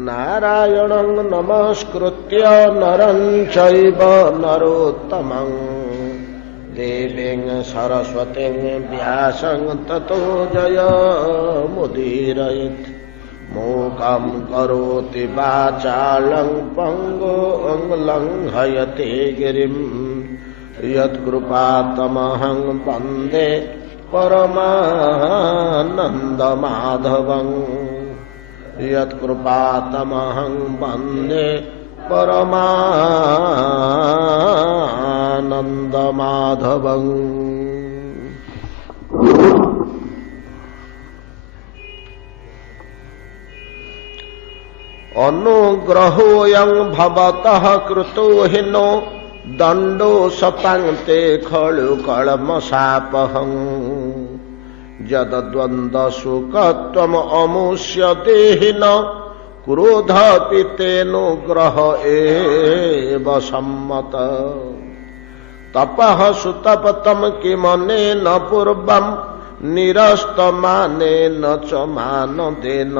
नारायणं नमस्कृत्य नरं चैव नरोत्तमं देवीं सरस्वतीं व्यासं ततो जयमुदीरयेत् मूकं करोति वाचालं पङ्गुं लङ्घयते गिरिं यत्कृपातमहं वन्दे परमानन्दमाधवम् यत्कृपातमहं वन्दे परमानन्दमाधवम्। अनुग्रहोऽयं भवतः कृतो हि नो दण्डो सपाङ्क्ते खलु कळमशापहम् यद्वन्द्वसुखत्वम् अमुष्य देहिन क्रोधपि तेऽनुग्रह एव सम्मत तपः सुतपतं किमनेन पूर्वं निरस्तमानेन च मानदेन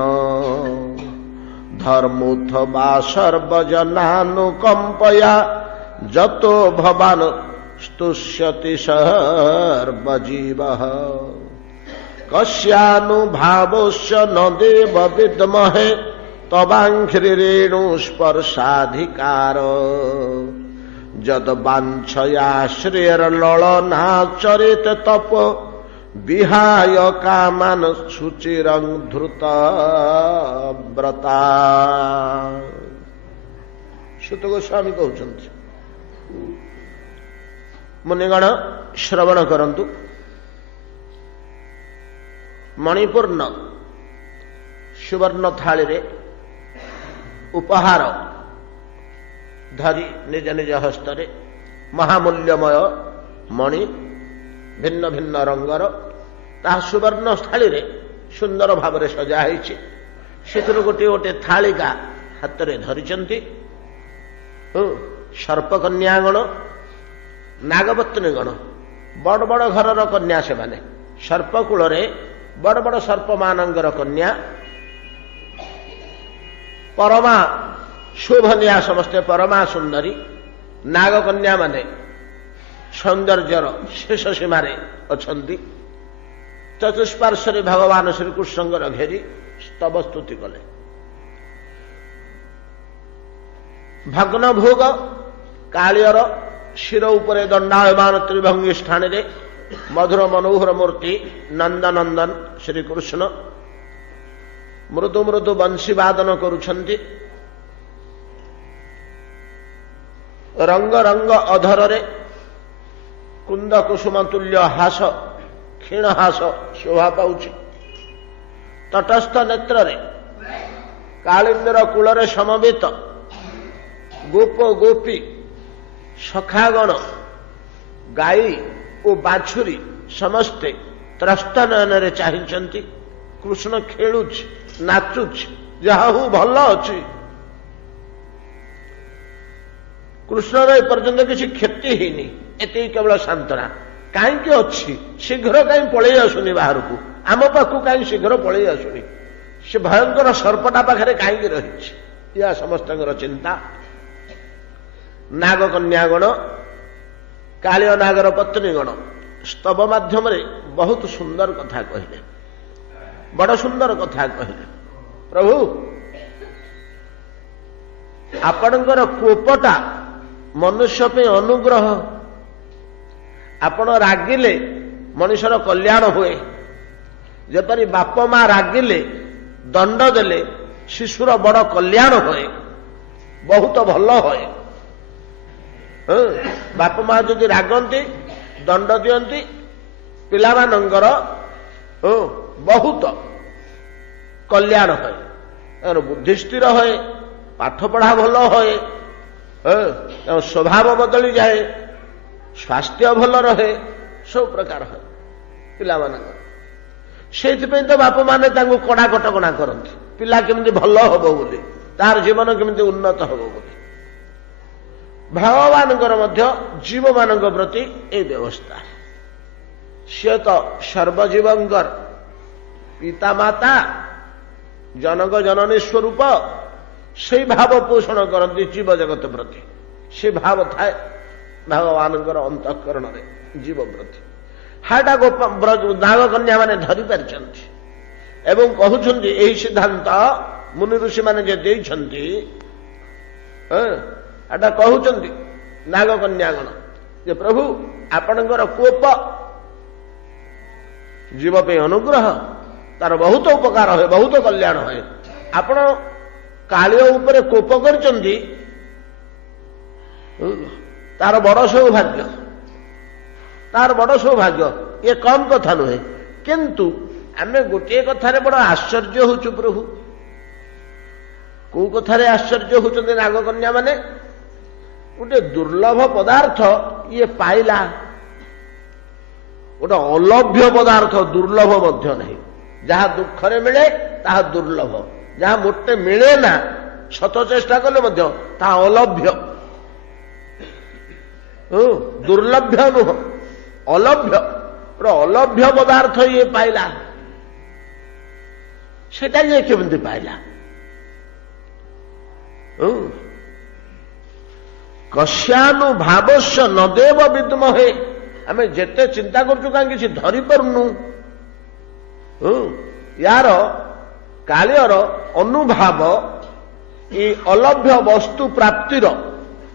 धर्मोऽथवा सर्वजनानुकम्पया जतो भवान् स्तुष्यति सर्वजीवः कस्यानुभावस्य न देव विद्महे तवाङ्घ्रिरेणुस्पर्शाधिकार यद्वाञ्छया श्रेयर्ललनाचरेत तप विहाय कामान् शुचिरं धृतव्रता। सुत गोस्वामी कहउछन्ति मुनिगण श्रवण करन्तु। मणिपूर्ण सुवर्ण थाली रे उपहार धरी निज निज हस्तरे महामूल्यमय मणि भिन्न भिन्न रंगर ता सुवर्ण थाली रे सुंदर भाव सजा होइछि। सेथुरु गोटे गोटे थालिका हाथ रे धरिचंती सर्पकन्यागण नागपत्नीगण बड़ बड़ घरर कन्या से माने सर्पकूल रे बड़ बड़ सर्प मानंगर कन्या परमा शोभनिया समस्ते परमा सुंदरी नागकन्या माने सौंदर्यर शेष सीमारे अछंती। चतुष्पार्श्वे भगवान श्रीकृष्णଙ୍କର घेरी स्तव स्तुति कले। भग्न भोग कालियर शिर उपरे दंडायमान त्रिभंगी स्थान रे मधुर मनोहर मूर्ति नंदनंदन श्रीकृष्ण मृदु मृदु बंशी वादन करुछंती। रंग रंग अधर रे कुंद कुसुम तुल्य हास क्षीण हास शोभा पाउछि। तटस्थ नेत्र रे कालिंदर कूल रे समवेत गोप गोपी सखागण गाई ओ बाछुरी समस्ते त्रस्त नयन रे चाहिंचंती। कृष्ण खेलुछ नाचुछ जहा हूँ भल अच्छी। कृष्णर एपर्यंत किसी क्षति ହେଇନି एति केवल सांत्वना कहीं अच्छी शीघ्र कहीं पलि आसुनी बाहर को आम पाखु कहीं शीघ्र पलि आसुनी से भयंकर सर्पटा पाखे कहीं रही या समस्त चिंता। नागकन्यागण कालिय नागर पत्नीगण स्तव माध्यम बहुत सुंदर कथा कहले बड़ सुंदर कथा कहले। प्रभु आपणकर कोपटा मनुष्य पे अनुग्रह आपण रागिले मनुष्यर कल्याण हुए जेपरी बाप माँ रागिले दंड देले शिशुर बड़ कल्याण हुए बहुत भल हुए। बाप माँ जदि रागंती दंड दियंती पिलामानंगर बहुत कल्याण है बुद्धि स्थिर है पाठ पढ़ा भल है स्वभाव बदली जाए स्वास्थ्य भल रहे सब प्रकार है पिलामानंगर। सेथिपई तो बाप माने तांगु कड़ा कटकणा करती पिला केमिति भल हबो बोली तार जीवन केमिति उन्नत हबो बोली। भगवानଙ୍କର ମଧ୍ୟ जीवମାନଙ୍କ प्रति ए व्यवस्था से तो सर्वजीवंकर पिता माता जनक जननी स्वरूप से भाव पोषण करती जीव जगत प्रति से भाव थाए भगवान अंतःकरण जीव प्रति हाटा नाग कन्या मैंने धरी पारि एवं कहते यही सिद्धांत मुनि ऋषि मैंने कहते नाग कन्यागण जे प्रभु आपणकर कोप जीव पे अनुग्रह तार बहुत उपकार हुए बहुत कल्याण हुए आपण कालिय उपरे कोप करचंदी तार बड़ सौभाग्य ये कम कथा नुहे किंतु आमे गोटे कथारे बड़ आश्चर्य होचु प्रभु को कथारे आश्चर्य होचंदी नागकन्या माने गोटे दुर्लभ पदार्थ ये पाइला गोटे अलभ्य पदार्थ दुर्लभ मध्य नहीं जहाँ दुखरे मिले ताहा दुर्लभ जहाँ मोटे मिले ना शत चेष्टा कले मध्य ताहा अलभ्य दुर्लभ्य नुह अलभ्य अलभ्य पदार्थ ये पाइला सेटा ये केमती पाइला कस्यानुभावस्य नदेव विद्महे आमे जेते चिंता करचु का किसी धरी पारुनु यार कालियर अनुभाव ये अलभ्य वस्तु प्राप्तिर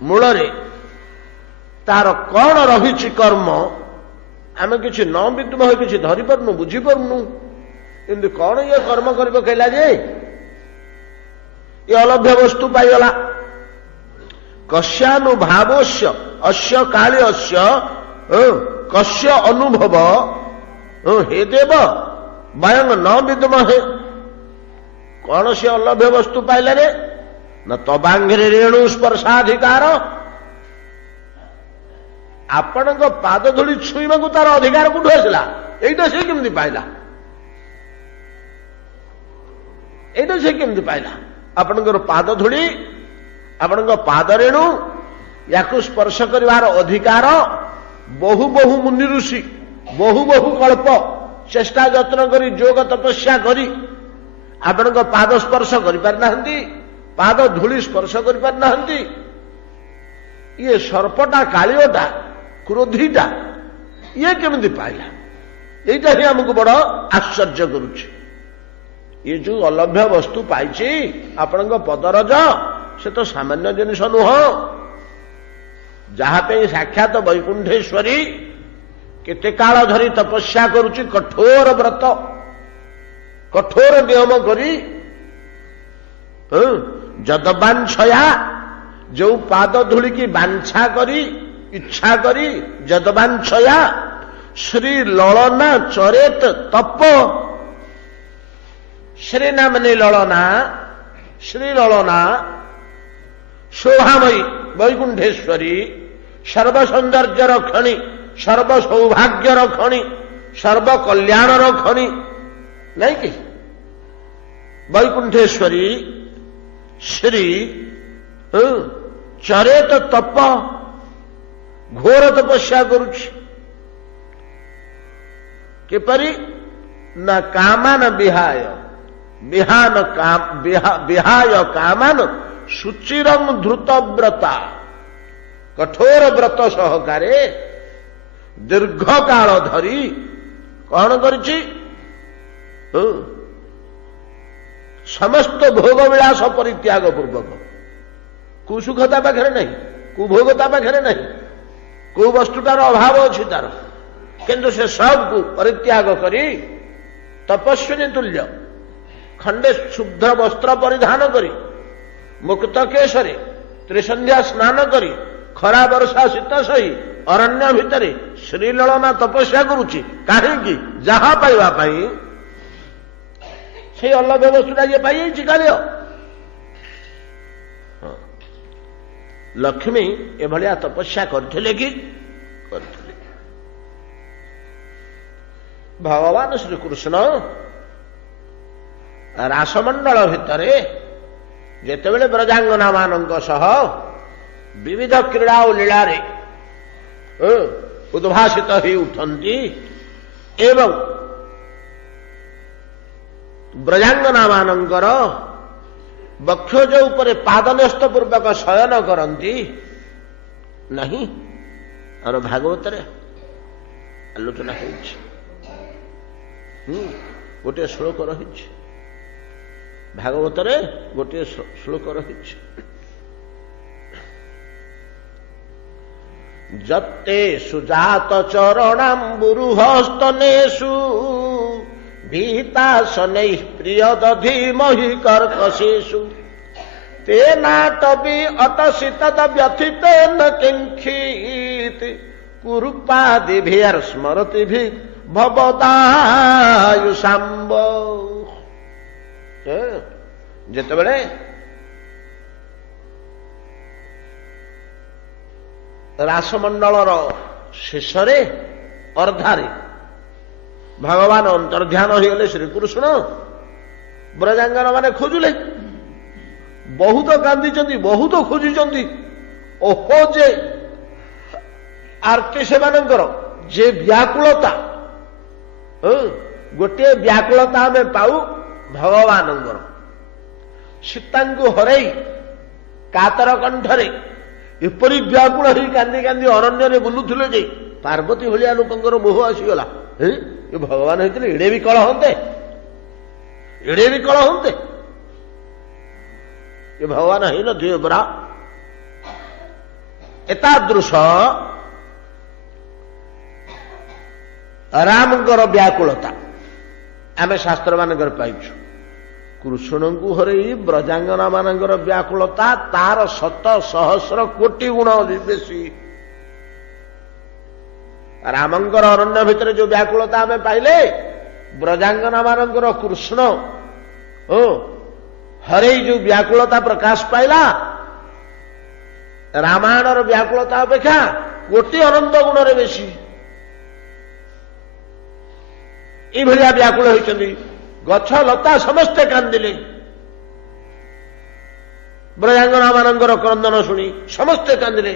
मूलरे तार कौन रही कर्म आमे किसी न विद्महे किसी धरी पारुनु बुझी पारुनु किंतु कौन ये कर्म कर कहला जे ये अलभ्य वस्तु पाइगला कस्यानुभावस्य अस्य काल्यस्य कस्य अनुभव हे देव वयं न विद्महे कौन से अलभ्य वस्तु पाइला रे न तबांघ्रे रेणु स्पर्शाधिकार आपण पाद धूली छुईवा को तार अधिकार कौटू आसला एटा से केमती पाइला एटा से केमती पाइला आपणकर पाद धूली आपण पाद रेणु या स्पर्श कर अधिकार बहु बहु मुनि ऋषि बहु बहु कल्प चेष्टा जत्न करी जोग तपस्या करी आपण पाद स्पर्श कर पाद धूली स्पर्श कर ये सर्पटा कालियोटा क्रोधीटा ये केमती पाइला यहीटा ही आमको बड़ आश्चर्य करुच्छे ये जो अलभ्य वस्तु पाई आपण पदरज से तो सामान्य जिनिस नुह जहाँपे साक्षात वैकुंठेश्वरी केते काल धरी तपस्या करुच्ची कठोर व्रत कठोर नियम करी जदबांछया जो पाद धूली की बांछा करी इच्छा करी जदबांछया श्री ललना चरेत तप श्री नाम ने ललना श्री ललना शोभामयी वैकुंठेश्वरी सर्वसौंदर्यर खणी सर्व सौभाग्यर खणी सर्व कल्याणर खणी नहीं कि वैकुंठेश्वरी श्री चरेत तप घोर तपस्या करुछि किपरि न कामान विहाय विहाय कामान सुचिरम धृत व्रता कठोर व्रत सहकारे दीर्घ काल धरी कौन करछि समस्त भोग विलास परित्याग पूर्वक कुसुखता पाखे नहीं कुभोगता पाखे नहीं कु वस्तुटार अभाव अच्छी तार किंतु से सब को परित्याग करी तपस्विनी तुल्य खंडे शुद्ध वस्त्र परिधान करी मुक्त केशरे त्रिसंध्या स्नान करी खरा वर्षा शीत सही अरण्य भितरे श्रीललना तपस्या करुच्ची कहीं जहा पाइबा से अलभ्य वस्तुटा ये पाई काल्य लक्ष्मी एभलिया तपस्या करथिले कि करथिले भगवान श्री कृष्ण रासमंडल भितरे जेतेबेले ब्रजांगना मानक सह विविध क्रीड़ा और लीला रे उद्भासित ही उठंती एवं ब्रजांगना मानकर ବକ୍ଷୋଜ ଉପରେ ପାଦନ୍ୟସ୍ତ ପୂର୍ବକ ଶୟନ କରନ୍ତି ନାହିଁ। ଆମର ଭାଗବତରେ ଆଲୋଚନା ହେଉଛି। ଗୋଟିଏ ଶ୍ଲୋକ ରହିଛି, ଭାଗବତରେ ଗୋଟିଏ ଶ୍ଲୋକ ରହିଛି। ଯତେ ସୁଜାତ ଚରଣାମ୍ବୁରୁହସ୍ତନେଷୁ ଭୀତାସନୈ ପ୍ରିୟଦଧି ମହି କର୍କଶେଷୁ ତେନାଟବି ଅଟସିତଦ ବ୍ୟଥିତେନ କିଙ୍ଖିତ୍ କୁରୁପାଦିଭିର୍ ସ୍ମରତିଭି ଭବଦାୟୁଷାମ୍ବ। ଯେତେବେଳେ ରାସମଣ୍ଡଳର ଶେଷରେ ଅର୍ଦ୍ଧାରେ ଭଗବାନ ଅନ୍ତର୍ଧ୍ୟାନ ହୋଇଗଲେ ଶ୍ରୀକୃଷ୍ଣ, ବ୍ରଜାଙ୍ଗନ ମାନେ ଖୋଜିଲେ, ବହୁତ କାନ୍ଦିଛନ୍ତି, ବହୁତ ଖୋଜିଛନ୍ତି। ଓହୋ, ଯେ ଆର୍ତି ସେମାନଙ୍କର ଯେ ବ୍ୟାକୁଳତା, ଗୋଟିଏ ବ୍ୟାକୁଳତା ଆମେ ପାଉ ଭଗବାନଙ୍କର। ସୀତାଙ୍କୁ ହରାଇ କାତର କଣ୍ଠରେ ଏପରି ବ୍ୟାକୁଳ ହୋଇ କାନ୍ଦି କାନ୍ଦି ଅରଣ୍ୟରେ ବୁଲୁଥିଲେ ଯେ ପାର୍ବତୀ ଭଳିଆ ଲୋକଙ୍କର ମୋହ ଆସିଗଲା। ଏ ଭଗବାନ ହେଇଥିଲେ ଏଡେ ବି କଳ ହନ୍ତେ, ଏଡେ ବି କଳ ହନ୍ତେ, ଏ ଭଗବାନ ହେଇନଥିବେ ପରା। ଏତାଦୃଶ ରାମଙ୍କର ବ୍ୟାକୁଳତା ଆମେ ଶାସ୍ତ୍ର ମାନଙ୍କର ପାଇଛୁ। କୃଷ୍ଣଙ୍କୁ ହରେଇ ବ୍ରଜାଙ୍ଗନା ମାନଙ୍କର ବ୍ୟାକୁଳତା ତାର ଶତ ସହସ୍ର କୋଟି ଗୁଣ ବେଶୀ। ରାମଙ୍କର ଅରଣ୍ୟ ଭିତରେ ଯୋଉ ବ୍ୟାକୁଳତା ଆମେ ପାଇଲେ, ବ୍ରଜାଙ୍ଗନା ମାନଙ୍କର କୃଷ୍ଣ ହରେଇ ଯୋଉ ବ୍ୟାକୁଳତା ପ୍ରକାଶ ପାଇଲା, ରାମାୟଣର ବ୍ୟାକୁଳତା ଅପେକ୍ଷା କୋଟି ଅନନ୍ତ ଗୁଣରେ ବେଶୀ। ଏଇଭଳିଆ ବ୍ୟାକୁଳ ହୋଇଛନ୍ତି। ଗଛ ଲତା ସମସ୍ତେ କାନ୍ଦିଲେ ବ୍ରଜାଙ୍ଗନା ମାନଙ୍କର କ୍ରନ୍ଦନ ଶୁଣି, ସମସ୍ତେ କାନ୍ଦିଲେ।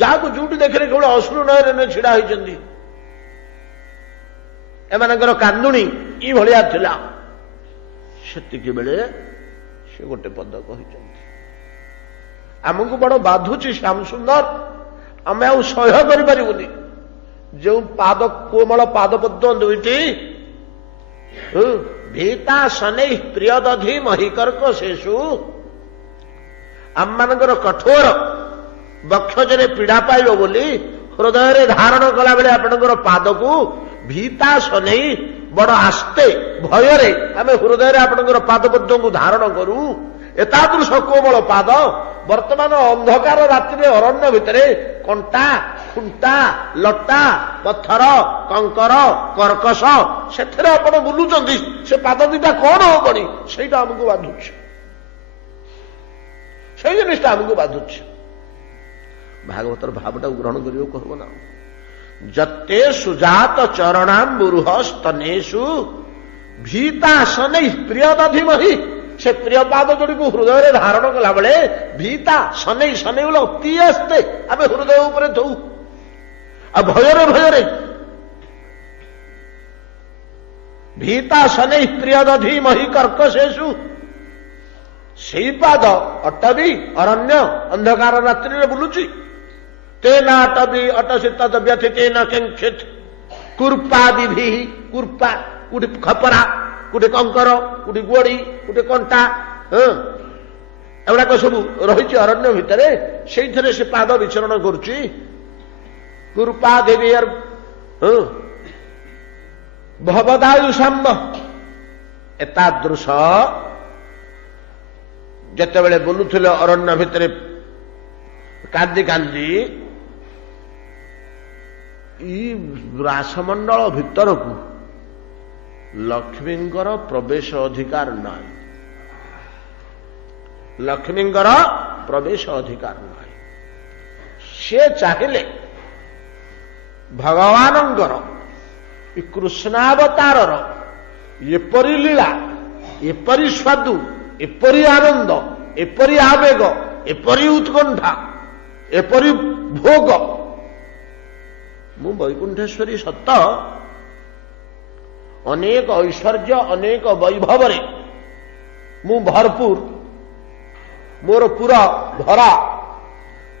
ଯାହାକୁ ଯୋଉଠି ଦେଖିଲେ କେବଳ ଅଶ୍ରୁ ନୟନରେ ଛିଡା ହୋଇଛନ୍ତି। ଏମାନଙ୍କର କାନ୍ଦୁଣି ଏଇଭଳିଆ ଥିଲା। ସେତିକି ବେଳେ ସେ ଗୋଟେ ପଦ କହିଛନ୍ତି, ଆମକୁ ବଡ ବାଧୁଛି ଶ୍ୟାମ ସୁନ୍ଦର, ଆମେ ଆଉ ସହ୍ୟ କରିପାରିବୁନି। ଯେଉଁ ପାଦ କୋମଳ ପାଦପଦ୍ମ ଦୁଇଟି ଭୀତାସନୈ ପ୍ରିୟଦଧି ମହି କର୍କଶେଷୁ, ଆମମାନଙ୍କର କଠୋର ବକ୍ଷଜରେ ପୀଡା ପାଇବ ବୋଲି ହୃଦୟରେ ଧାରଣ କଲାବେଳେ ଆପଣଙ୍କର ପାଦକୁ ଭୀତାସନୈ, ବଡ ଆସ୍ତେ ଭୟରେ ଆମେ ହୃଦୟରେ ଆପଣଙ୍କର ପାଦପଦ୍ମକୁ ଧାରଣ କରୁ। ଏତାଦୃଶ କୋମଳ ପାଦ ବର୍ତ୍ତମାନ ଅନ୍ଧକାର ରାତିରେ ଅରଣ୍ୟ ଭିତରେ କଣ୍ଟା, ଖୁଣ୍ଟା, ଲଟା, ପଥର, କଙ୍କର, କର୍କଶ ସେଥିରେ ଆପଣ ବୁଲୁଛନ୍ତି। ସେ ପାଦ ଦିଟା କଣ ହବନି? ସେଇଟା ଆମକୁ ବାଧୁଛି, ସେଇ ଜିନିଷଟା ଆମକୁ ବାଧୁଛି। ଭାଗବତର ଭାବଟାକୁ ଗ୍ରହଣ କରିବାକୁ ହବ ନା। ଯତେ ସୁଜାତ ଚରଣାମ୍ବୁରୁହ ସ୍ତନେଷୁ ଭୀତାସନୈ ପ୍ରିୟଦଧିମହି, ସେ ପ୍ରିୟ ପାଦ ଯୋଡିକୁ ହୃଦୟରେ ଧାରଣ କଲା ବେଳେ ଭୀତା ସନୈ, ସନୈ ବୋଲେ ଅତି ଆସ୍ତେ ଆମେ ହୃଦୟ ଉପରେ ଥଉ। ଆଉ ଭୟରେ ଭୟରେ ଭୀତାସନୈ ପ୍ରିୟଦଧିମହି କର୍କଶେଷୁ, ସେଇ ପାଦ ଅଟବି ଅରଣ୍ୟ ଅନ୍ଧକାର ରାତ୍ରିରେ ବୁଲୁଛି। ତେନା ଅଟବି ଅଟସିତ ବ୍ୟଥିତେନ କିଞ୍ଚିତ୍ କୁର୍ପାଦିଭି, କୁର୍ପା କୋଉଠି ଖପରା, କୋଉଠି କଙ୍କର, କୋଉଠି ଗୋଡି, କୋଉଠି କଣ୍ଟା, ଏଗୁଡାକ ସବୁ ରହିଛି ଅରଣ୍ୟ ଭିତରେ। ସେଇଥିରେ ସେ ପାଦ ବିଚରଣ କରୁଛି। କୁର୍ପାଦିଭି ଭବଦାୟୁଷାମ୍ବ। ଏତାଦୃଶ ଯେତେବେଳେ ବୁଲୁଥିଲେ ଅରଣ୍ୟ ଭିତରେ କାନ୍ଦି କାନ୍ଦି, ଏଇ ରାସମଣ୍ଡଳ ଭିତରକୁ ଲକ୍ଷ୍ମୀଙ୍କର ପ୍ରବେଶ ଅଧିକାର ନାହିଁ। ଲକ୍ଷ୍ମୀଙ୍କର ପ୍ରବେଶ ଅଧିକାର ନାହିଁ। ସେ ଚାହିଁଲେ ଭଗବାନଙ୍କର କୃଷ୍ଣାବତାରର ଏପରି ଲୀଳା, ଏପରି ସ୍ୱାଦୁ, ଏପରି ଆନନ୍ଦ, ଏପରି ଆବେଗ, ଏପରି ଉତ୍କଣ୍ଠା, ଏପରି ଭୋଗ। ମୁଁ ବୈକୁଣ୍ଠେଶ୍ୱରୀ ସତ, ଅନେକ ଐଶ୍ୱର୍ଯ୍ୟ, ଅନେକ ବୈଭବରେ ମୁଁ ଭରପୁର, मोर पूरा भरा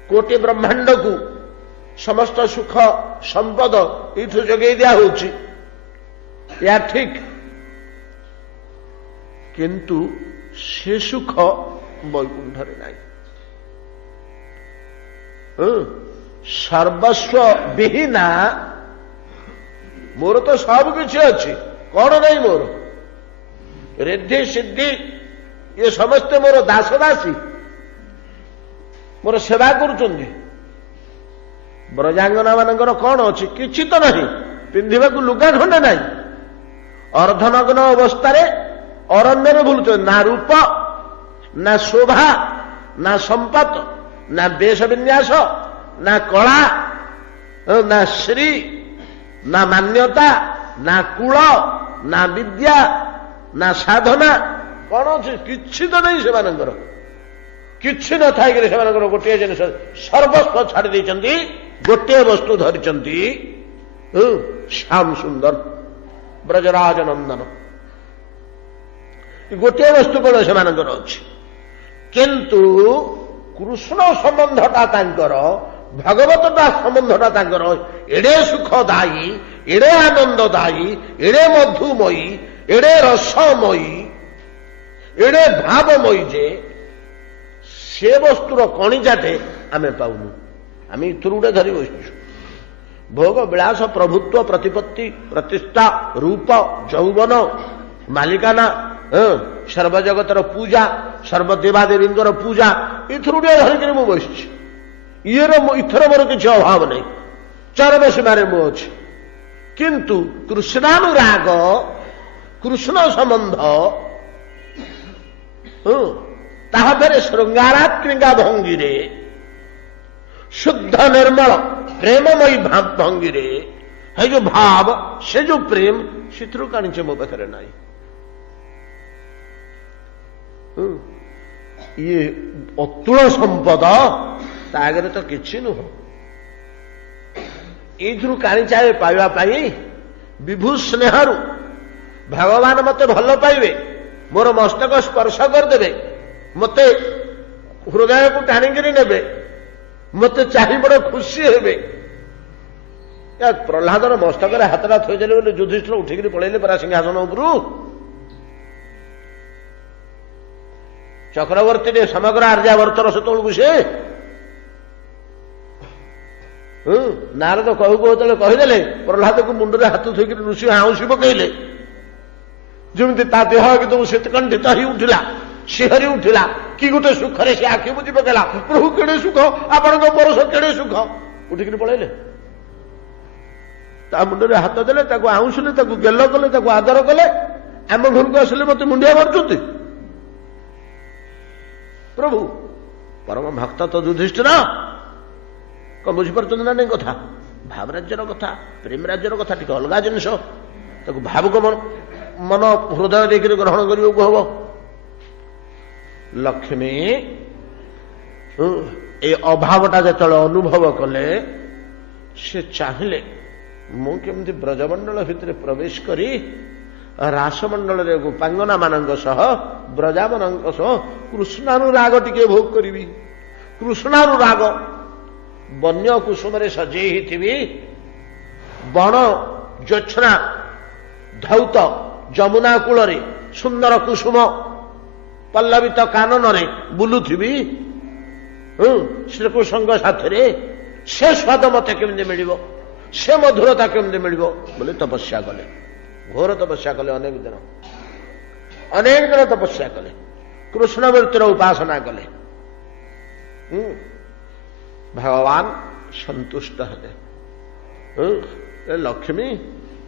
कोटि ब्रह्मांड को समस्त सुख संपद इठू जगै दिया होची या ठीक, किंतु से सुख वैकुंठरे नहीं। सर्वस्व विहीना मोर तो सब किछि अछि, कौन नहीं मोर? रिद्धि सिद्धि ये समस्ते मोर दास दासी, मोर सेवा करुचंदी। ब्रजांगना मानकर कौन अछि? किछि तो नहीं, पिंधिबाकू लुगा खंडे नहीं, अर्धनग्न अवस्था अरण्य बुलुचंदी। ना रूप, ना शोभा, ना संपत, ना वेश विन्यास, ना कला, ना श्री, ना मान्यता, ना कुल, ना विद्या, ना साधना, कौन अच्छे? किछि तो नहीं सेमानंकर, किछि न थाई करे सेमानंकर गोटे जिनिस सर्वस्व छाड़ी देइचंती, गोटे वस्तु धरिचंती, श्याम सुंदर ब्रजराज नंदन, गोटे वस्तु केवल सेमानंकर अछि। किंतु कृष्ण संबंधटा तांकर, भगवतटा संबंधटा तांकर एड़े सुखदायी, एड़े आनंददायी, एड़े मधुमयी, एड़े रसमयी, एड़े भावमयी जे से वस्तुर कणिजाटे आमे पाउनु। आमे इथुरुडे धरी बसिछु। भोग विलास, प्रभुत्व, प्रतिपत्ति, प्रतिष्ठा, रूप, यौवन, मालिकाना, सर्वजगतर पूजा, सर्वदेवादेवींकर पूजा, इथुरुडे धरिकरी मु बसिछि। इथर मोर किछि अभाव नहीं, चरम सीमारे मु अछि। किंतु कृष्णानुराग, कृष्ण संबंध ताहा फेरे श्रृंगारात्मिका भंगिरे, शुद्ध निर्मल प्रेममयी भाव भंगिरे है जो भाव, से जो प्रेम, सिथरु कानिचे मो पाखरे नाही। ये अतुल संपद तागरे तो किछि नुह। एथुरु कानी चाहे पाइबा पाई विभू स्नेहरु भगवान मते भल पाइबे, मोर मस्तक स्पर्श करदेबे, मते हृदय को टाणिकी नेबे, मते चाहि बड़ खुशी हेबे। प्रहलादर मस्तक हाथटा थोदेले बोले युधिष्ठिर उठिकी पळेले परा सिंहासन उपरु। चक्रवर्ती ने समग्र आर्यावर्तर सेतु से नारद कहू कहते कहीदेले, प्रहलाद को मुंडे हाथ थोक ऋषि हाउसी पकईले, जमी ता देह एकदम शीतकंठित ही उठिला, शिहरी उठिला, कि गोटे सुखरे से आखि बुझी पकेला। प्रभु केड़े सुख, आपण परस केड़े सुख, उठिकी पळेले। ता मुंडे हाथ देले, ताको आउंसले, ताको गेल कले, ताको आदर कले। आम घर को आसिले मत मुंडिया मारुचंती। प्रभु परम भक्त तो युधिष्ठिर, कौन बुझीपार ना नहीं कथा? भाव राज्यर कथा, प्रेम राज्यर कथा टी अलग जिनिस, भावुक मन हृदय देकर ग्रहण करने को हम। लक्ष्मी ए अभावटा जो अनुभव कले, से चाहिए मुझे ब्रजमंडल भितर प्रवेश करी रासमंडल गोपांगना मान ब्रजा मान कृष्णानुराग टिके भोग करी। कृष्णानुराग वन्य कुसुम सजे थी, बण ज्योत्स्ना धौत जमुना कूल सुंदर कुसुम पल्लवित कानन बुलुथी श्रीकृष्ण साथी से स्वाद मत केमती मिल, से मधुरता केमती मिल बोले तपस्या कले, घोर तपस्या कले। अनेक दिन तपस्या कले, कृष्ण वृत्तिर उपासना कले। भगवान संतुष्ट हेले। लक्ष्मी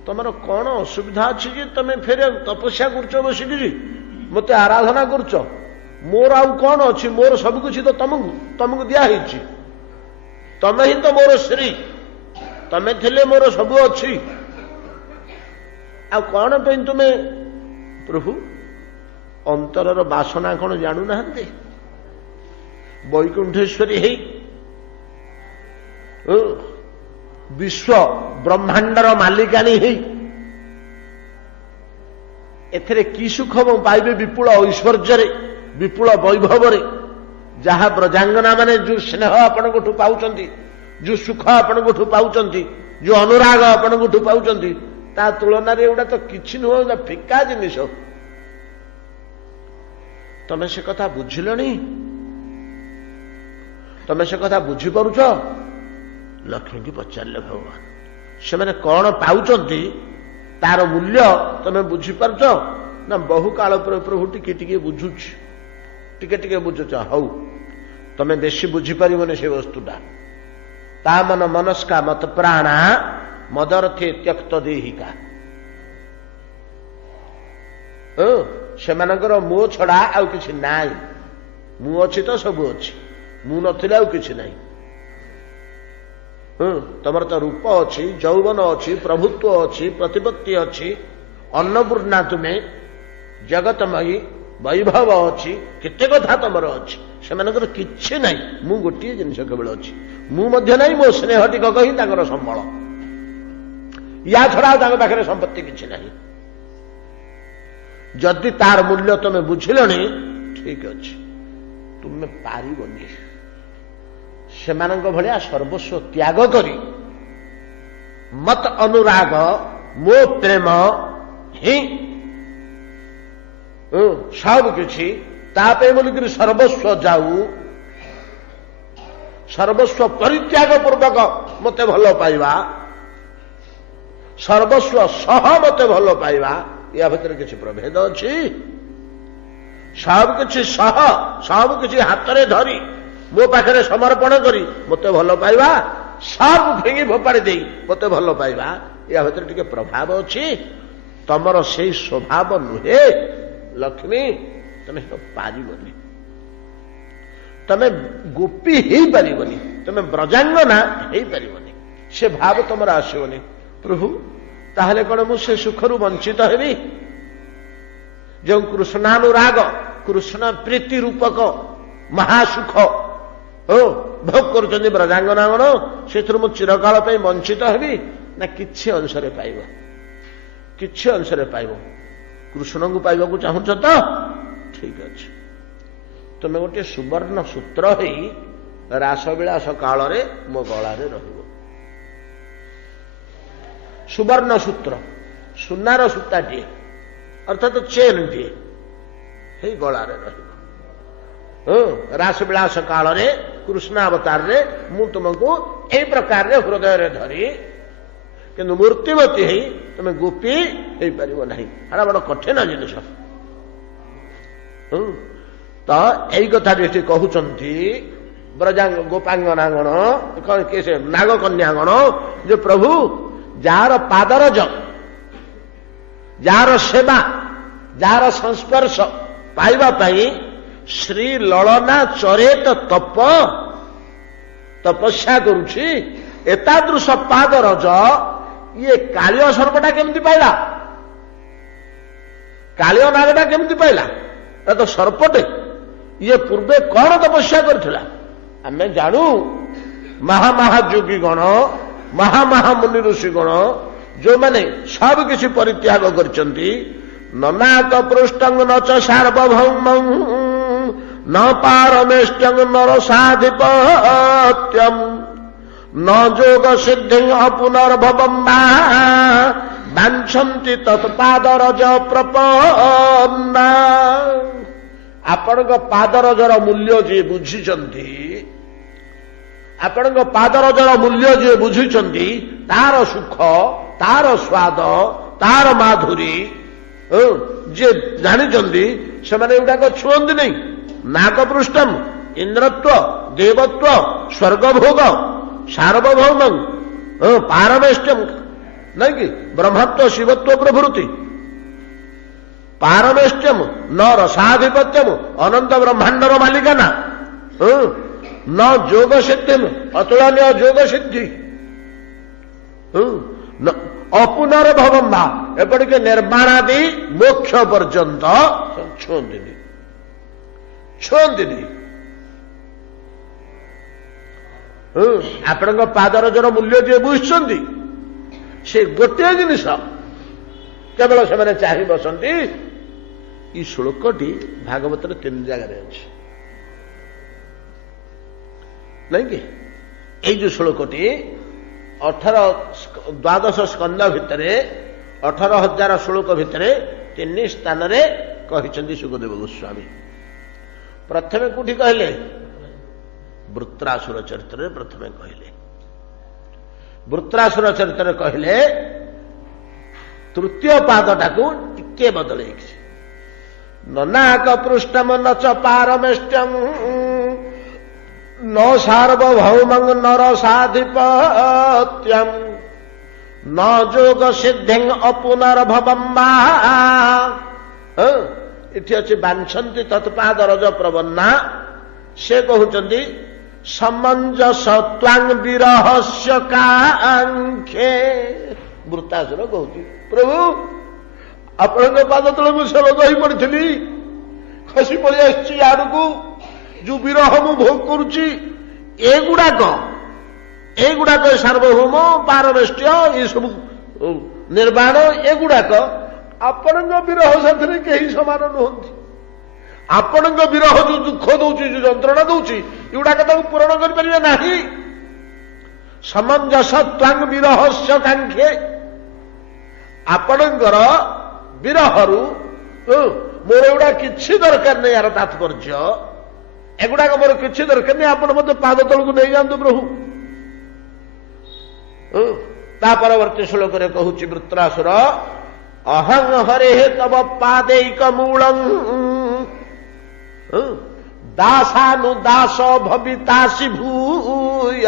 तुमर कौन असुविधा अच्छी जे तमें फेर तपस्या कर बसिकी मत आराधना कर? मोर आउ कौन अच्छी? मोर सबकि तो तुमको दिखाई, तमें ही तो मोर श्री, तमें थे मोर सबू अच्छी। आ कौन पे तुम्हें प्रभु अंतरर बासना कौन जानू ना? वैकुंठेश्वरी है, विश्व ब्रह्मांडर मालिकानी है, एथरे की सुख पाइबे? विपुल ऐश्वर्य, विपुल वैभव, जहा ब्रजांगना माने जो स्नेह आपणठू पाउचंती जो सुख आपणठू पाउचंती जो अनुराग आपणठू पाउचंती ता तुलना रे एउडा तो किछि नुह फिका जिनिस तमे से कथा बुझिलनी तमे से कथा बुझी पारुछ लक्ष्मी की पचारे भगवान से मैंने कौन पाउचंती तार मूल्य तमे बुझी पारुछ ना बहु काल पर प्रभु टिके टिके बुझुछ टिके टिके बुझुछ हौ तमे बेसी बुझी पारिबनी से वस्तुटा ता मन मनस्का मत प्राणा मदर्थे त्यक्त देहिका से मो छड़ा आउ किछि नाई मु अछि तो सब अछि मु नथिले आउ किछि नाई तमर तो रूप अछि यौवन अछि प्रभुत्व अछि प्रतिपत्ति अछि अन्नपूर्णा तुम्हें जगतमयी वैभव अच्छी केते कथा तुमर अच्छी से किछि नाई मु गोटे जिनिस केवल अच्छी मु मध्य नहीं मो स्नेह टिकक ही संबल या छड़ा पाखे संपत्ति किछि नहीं जदि तार मूल्य तुम बुझिलनी ठीक अच्छे तुम्हें पारिबनी से भलिया सर्वस्व त्याग करी मत अनुराग मो प्रेम ही सब किछि तापे बोलिक सर्वस्व जाऊ सर्वस्व परित्याग पूर्वक मते भल पाइबा सर्वस्व सह मते भल पाइबा या भीतर किछि प्रभेद अछि सब किछि सह सब किछि हाथ रे धरी मो पाखरे समर्पण करी मते भल पाइबा सब फेंगी फोपाड़ी देई मते भल पाइबा या भीतर टिके प्रभाव अछि तमर से स्वभाव नुहे लक्ष्मी तमे तो पारिबनी तमे गोपी ही पारिबनी तमे ब्रजांगना ही पारिबनी से भाव तुमर आसबनी प्रभु ताहले कौन मुझे सुखरु वंचित हेबी जो कृष्णानुराग कृष्ण प्रीति रूपक महासुख भोग कर ब्रजांगनागण से चिरकाल वंचित हेबी ना किछि अंशरे पाइब किछि अंशरे पाइब कृष्ण को पाइबा को चाहूच तो ठीक अच्छे तुम्हें गोटे सुवर्ण सूत्र ही रासविलास काल मो गलारे रहिबो सुवर्ण सूत्र सुनार सूताटे अर्थात चेन टे हे गलारे रहिबो रासविलास काल कृष्णावतार मु तुमको ए प्रकार हृदय धरी किंतु मूर्तिमती है तुम गोपी हो पार नहीं हरा बड़ कठिन जिनिस तो यही कथा कहते ब्रजांग गोपांगनागण नागकन्यागण जो प्रभु जार पादरज जार सेवा जार संस्पर्श पाइबा पाई श्री ललना चरेत तप तपस्या करुछि एतादृश पादरज ये कालिय सर्पटा केमती पाइला कालिय नागटा केमती पाइला तो सर्पटे ये पूर्वे कौन तपस्या करथिला आमे जानू महामहायोगी गण महामहामुनि ऋषि गण जो माने सब किसी परित्याग करचंती ननाक पृष्ठंग न च सार्वभौम न पारमेष्टंग नरसाधिपत्यम न जोग सिद्धि पुनर्भवम बांछन्ति तत्पादरज प्रपन्ना आपण पादरजर मूल्य जी बुझिचंती आपण पादरजर मूल्य जी बुझिचंती तार सुख तार स्वाद तार माधुरी जे जानिचंती से माने एटाक छुअंती नहीं नाकपृष्ठम इंद्रत्व देवत्व स्वर्गभोग सार्वभौम पारमेष्टम नहीं कि ब्रह्मत्व शिवत्व प्रभृति पारमेष्टम न रसाधिपत्यम अनंत ब्रह्मांडर मालिकाना न जोग सिद्धि अतुलनीय जोग सिद्धि अपुनर्भवम भा एपटिके निर्माणादि मोक्ष पर्यंत छुअंती आपण पादरजर मूल्य जी बुझुंट से गोटे जिनिस केवल से चाह बसती। ये श्लोकटी भागवत 3 जगह अच्छे ନାଇଁ କି? ଏଇ ଯୋଉ ଶ୍ଲୋକଟି ଦ୍ୱାଦଶ ସ୍କନ୍ଧ ଭିତରେ 18,000 ଶ୍ଲୋକ ଭିତରେ 3 ସ୍ଥାନରେ କହିଛନ୍ତି ସୁଖଦେବ ଗୋସ୍ୱାମୀ। ପ୍ରଥମେ କୋଉଠି କହିଲେ? ବୃତ୍ରାସୁର ଚରିତ୍ରରେ ପ୍ରଥମେ କହିଲେ। ବୃତ୍ରାସୁର ଚରିତ୍ରରେ କହିଲେ ତୃତୀୟ ପାଦଟାକୁ ଟିକେ ବଦଳେଇକି ନନାକ ପୃଷ୍ଠମ ନଚ ପାରମେଷ୍ଟ୍ୟଂ ନ ସାର୍ବଭୌମଂ ନର ସାଧିପତ୍ୟଂ ନ ଯୋଗ ସିଦ୍ଧିଂ ଅପୁନର୍ଭବଂ ବା। ଏଠି ଅଛି ବାଞ୍ଛନ୍ତି ତତ୍ପାଦ ରଜ ପ୍ରବନ୍ନା। ସେ କହୁଛନ୍ତି ସମଞ୍ଜସ ତ୍ୱାଂ ବିରହସ୍ୟ କାଙ୍କ୍ଷେ। ବୃତ୍ତାସୁର କହୁଛି ପ୍ରଭୁ ଆପଣଙ୍କ ପାଦ ତଳେ ମୁଁ ସେବକ ହେଇ ପଡିଥିଲି, ଖସି ପଳେଇ ଆସିଛି ଆଡକୁ, ଯୋଉ ବିରହ ମୁଁ ଭୋଗ କରୁଛି ଏଗୁଡାକ ସାର୍ବଭୌମ ପାରମେଷ୍ଟ୍ୟ ଏସବୁ ନିର୍ବାଣ ଏଗୁଡାକ ଆପଣଙ୍କ ବିରହ ସାଥିରେ କେହି ସମାନ ନୁହନ୍ତି। ଆପଣଙ୍କ ବିରହ ଯୋଉ ଦୁଃଖ ଦଉଛି, ଯୋଉ ଯନ୍ତ୍ରଣା ଦଉଛି, ଏଗୁଡାକ ତାକୁ ପୂରଣ କରିପାରିବେ ନାହିଁ। ସମଞ୍ଜସ ତ୍ୱାଂ ବିରହସ୍ୟ କାଙ୍କ୍ଷେ। ଆପଣଙ୍କର ବିରହରୁ ମୋର ଏଗୁଡା କିଛି ଦରକାର ନାହିଁ। ଏହାର ତାତ୍ପର୍ଯ୍ୟ ଏଗୁଡାକ ମୋର କିଛି ଦରକାର ନାହିଁ, ଆପଣ ମୋତେ ପାଦ ତଳକୁ ନେଇଯାଆନ୍ତୁ ପ୍ରଭୁ। ତା ପରବର୍ତ୍ତୀ ଶ୍ଲୋକରେ କହୁଛି ବୃତ୍ରାସୁର ଅହଂ ହରେ ତବ ପାदैକ ମୂଳଂ ଦାସାନୁଦାସ ଭବିତାସି ଭୂୟ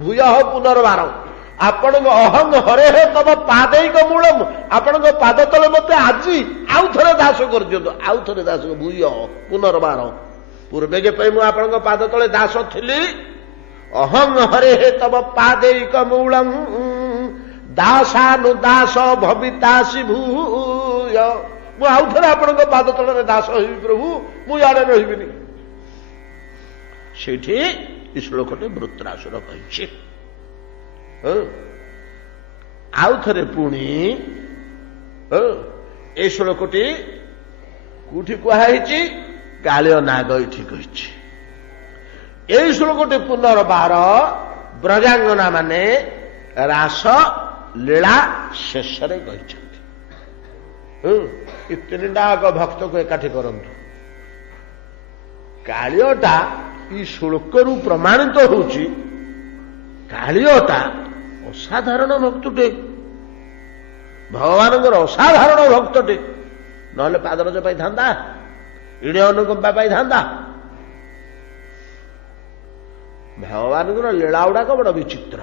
ଭୂୟ ପୁନର୍ବାର। ଆପଣଙ୍କ ଅହଂ ହରେ ତବ ପାदैକ ମୂଳଂ, ଆପଣଙ୍କ ପାଦ ତଳେ ମୋତେ ଆଜି ଆଉ ଥରେ ଦାସ କରିଦିଅନ୍ତୁ, ଆଉ ଥରେ ଦାସ ଭୂୟ ପୁନର୍ବାର। ପୂର୍ବେ ଯେପରି ମୁଁ ଆପଣଙ୍କ ପାଦ ତଳେ ଦାସ ଥିଲି, ଅହଂ ହରେ ତବ ପାदैକ ମୂଳଂ ଦାସାନୁଦାସ ଭବିତାସି ଭୂୟ। ମୁଁ ଆଉ ଥରେ ଆପଣଙ୍କ ପାଦ ତଳରେ ଦାସ ହେବି ପ୍ରଭୁ, ମୁଁ ଇଆଡେ ରହିବିନି। ସେଇଠି ଏ ଶ୍ଲୋକଟି ବୃତ୍ରାସୁର କହିଛି। ଆଉ ଥରେ ପୁଣି ଏ ଶ୍ଲୋକଟି କୋଉଠି କୁହାହେଇଛି? କାଳିୟ ନାଗ ଏଠି କହିଛି। ଏଇ ଶ୍ଲୋକଟି ପୁନର୍ବାର ବ୍ରଜାଙ୍ଗନା ମାନେ ରାସ ଲୀଳା ଶେଷରେ କହିଛନ୍ତି। ଏ ତିନିଟା ଭକ୍ତକୁ ଏକାଠି କରନ୍ତୁ। କାଳିୟଟା ଏଇ ଶ୍ଲୋକରୁ ପ୍ରମାଣିତ ହଉଛି କାଳିୟଟା ଅସାଧାରଣ ଭକ୍ତଟେ, ଭଗବାନଙ୍କର ଅସାଧାରଣ ଭକ୍ତଟେ। ନହେଲେ ପାଦରଜ ପାଇଥାନ୍ତା, ଇଡେ ଅନୁକମ୍ପା ପାଇଥାନ୍ତା। ଭଗବାନଙ୍କର ଲୀଳା ଗୁଡାକ ବଡ ବିଚିତ୍ର।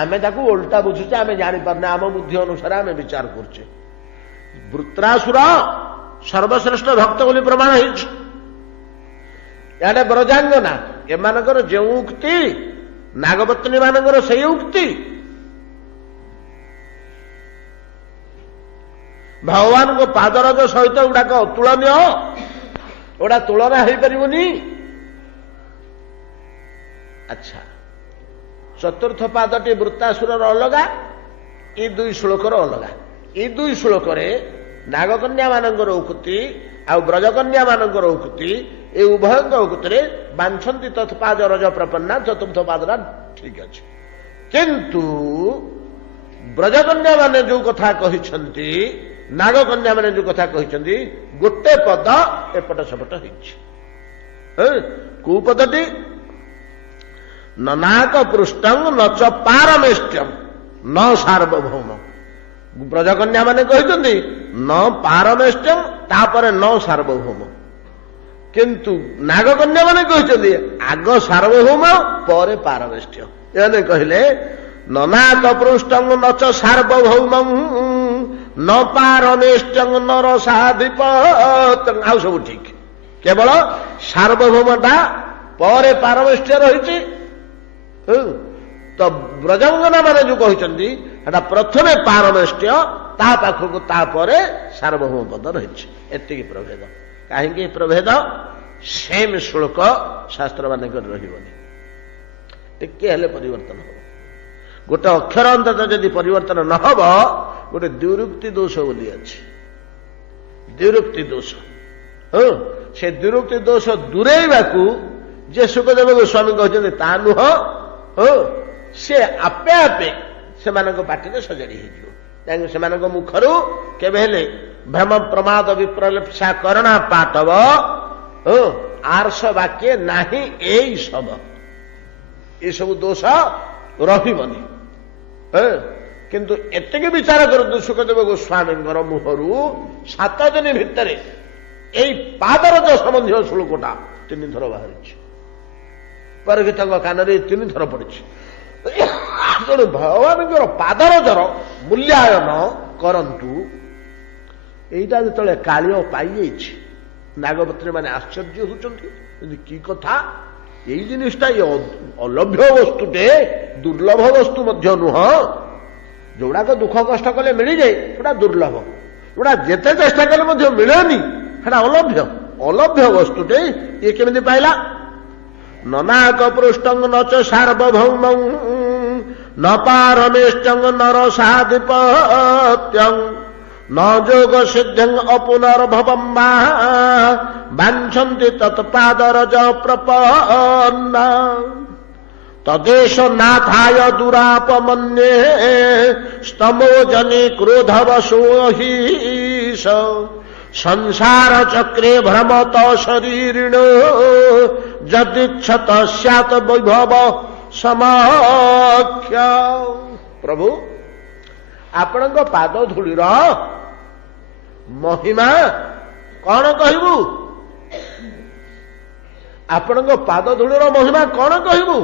ଆମେ ତାକୁ ଓଲଟା ବୁଝୁଛେ, ଆମେ ଜାଣିପାରୁନେ, ଆମ ବୁଦ୍ଧି ଅନୁସାରେ ଆମେ ବିଚାର କରୁଛେ। ବୃତ୍ରାସୁର ସର୍ବଶ୍ରେଷ୍ଠ ଭକ୍ତ ବୋଲି ପ୍ରମାଣ ହେଇଛି। ଇଆଡେ ବ୍ରଜାଙ୍ଗନା, ଏମାନଙ୍କର ଯେଉଁ ଉକ୍ତି ନାଗପତ୍ନୀ ମାନଙ୍କର ସେଇ ଉକ୍ତି। ଭଗବାନଙ୍କ ପାଦରଜ ସହିତ ଗୁଡାକ ଅତୁଳନୀୟ, ଗୋଟା ତୁଳନା ହେଇପାରିବନି। ଆଚ୍ଛା, ଚତୁର୍ଥ ପାଦଟି ବୃତ୍ତାସୁରର ଅଲଗା, ଏ ଦୁଇ ଶ୍ଲୋକର ଅଲଗା। ଏ ଦୁଇ ଶ୍ଲୋକରେ ନାଗକନ୍ୟା ମାନଙ୍କର ଉକ୍ତି ଆଉ ବ୍ରଜକନ୍ୟା ମାନଙ୍କର ଉକ୍ତି, ଏ ଉଭୟଙ୍କ ଉକ୍ତିରେ ବାଞ୍ଛନ୍ତି ତତ୍ପାଦ ରଜ ପ୍ରପନ୍ନା ଚତୁର୍ଥ ପାଦଟା ଠିକ ଅଛି। କିନ୍ତୁ ବ୍ରଜକନ୍ୟା ମାନେ ଯୋଉ କଥା କହିଛନ୍ତି, ନାଗକନ୍ୟା ମାନେ ଯୋଉ କଥା କହିଛନ୍ତି, ଗୋଟେ ପଦ ଏପଟ ସେପଟ ହେଇଛି। କୋଉ ପଦଟି? ନନାକ ପୃଷ୍ଠଂ ନଚ ପାରମେଷ୍ଟ୍ୟଂ ନ ସାର୍ବଭୌମ। ବ୍ରଜକନ୍ୟା ମାନେ କହିଛନ୍ତି ନ ପାରମେଷ୍ଟ୍ୟଂ, ତାପରେ ନ ସାର୍ବଭୌମ। କିନ୍ତୁ ନାଗକନ୍ୟା ମାନେ କହିଛନ୍ତି ଆଗ ସାର୍ବଭୌମ ପରେ ପାରମେଷ୍ଟ୍ୟ। ଏମାନେ କହିଲେ ନନାକ ପୃଷ୍ଠଂ ନଚ ସାର୍ବଭୌମଂ ନ ପାରମେଷ୍ଟ୍ୟଂ ନର ସାଧିପତ୍ୟଂ। ଆଉ ସବୁ ଠିକ, କେବଳ ସାର୍ବଭୌମଟା ପରେ ପାରମେଷ୍ଟ୍ୟ ରହିଛି। ତ ବ୍ରଜାଙ୍ଗନା ମାନେ ଯୋଉ କହିଛନ୍ତି ସେଟା ପ୍ରଥମେ ପାରମେଷ୍ଟ୍ୟ, ତା ପାଖକୁ ତାପରେ ସାର୍ବଭୌମ ପଦ ରହିଛି। ଏତିକି ପ୍ରଭେଦ। କାହିଁକି ପ୍ରଭେଦ? ସେମ୍ ଶ୍ଲୋକ ଶାସ୍ତ୍ର ମାନଙ୍କରେ ରହିବନି, ଟିକେ ହେଲେ ପରିବର୍ତ୍ତନ ହବ। ଗୋଟେ ଅକ୍ଷର ଅନ୍ତତଃ ଯଦି ପରିବର୍ତ୍ତନ ନ ହବ, ଗୋଟେ ଦ୍ୱିରୁକ୍ତି ଦୋଷ ବୋଲି ଅଛି। ଦ୍ୱିରୁକ୍ତି ଦୋଷ, ସେ ଦ୍ୱିରୁକ୍ତି ଦୋଷ ଦୂରେଇବାକୁ जे सुखदेव गोस्वामी कहते ता नुह हो से आपे आपे से पार्टी सजाड़ी हो मुखर केवे भ्रम प्रमाद विप्रलिप्सा करणा पाटव आर्ष वाक्य नाही एई सब ये सब दोष रही किंतु एतिक विचार करतु सुखदेव गोस्वामी मुहरु 7 दिन भितर यही पादरज संबंधी श्लोकटा 3 थर बाहरी परगित कान 3 थर पड़ी तेणु भगवान पादरजर मूल्यायन करंतु यहीटा जो कालिय पाई नागपत्री मैंने आश्चर्य होती कि कथा यही जिनिसटा ये अलभ्य वस्तुटे दुर्लभ वस्तु मध्य नुह जोड़ाक दुख कष्ट कले मिल जाए सेटा दुर्लभ जोड़ा जेते चेष्टा कले मध्य मिलेनी सेटा अलभ्य अलभ्य वस्तुटे ये केमिति पाइला ननाक पृष्ठं न च सार्वभौम न पारमेष्टं नर साधिपत्यं न जोग सिद्धं अपुनर्भवं वा वाञ्छन्ति तत्पादरज प्रपन्ना तदेश नाथाय दुरापमन्ये स्तमोजने क्रोधवशोहीश संसार चक्रे भ्रमत शरीरिण जदिच्छत स्यात् वैभव समाख्य प्रभु आपण पाद धूलिर महिमा कौन कहबू आपण पाद धूलिर महिमा कौन कहबू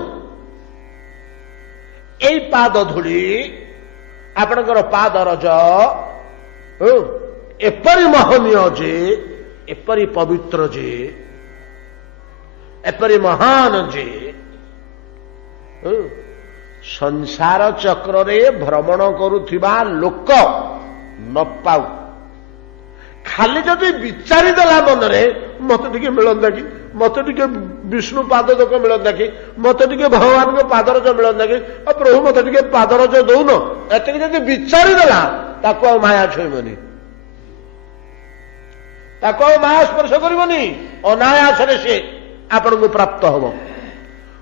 एई पाद धूली आपणकर पादरज एपरी महनीय जे एपरी पवित्र जे एपरी महान जे संसार चक्र रे भ्रमण करुथिबा लोक न पाऊ खाली जदि विचारी देला मनरे मत टिके मिलंदा कि मत टिके विष्णु पादजक मिलंदा कि मत टिके भगवान को पादरज मिलंदा कि प्रभु मत टिके पादरज दौन एत जदि विचारी देला ताको माया छुईबनी ताको माया स्पर्श करबनी अनायास से आपण को प्राप्त हबो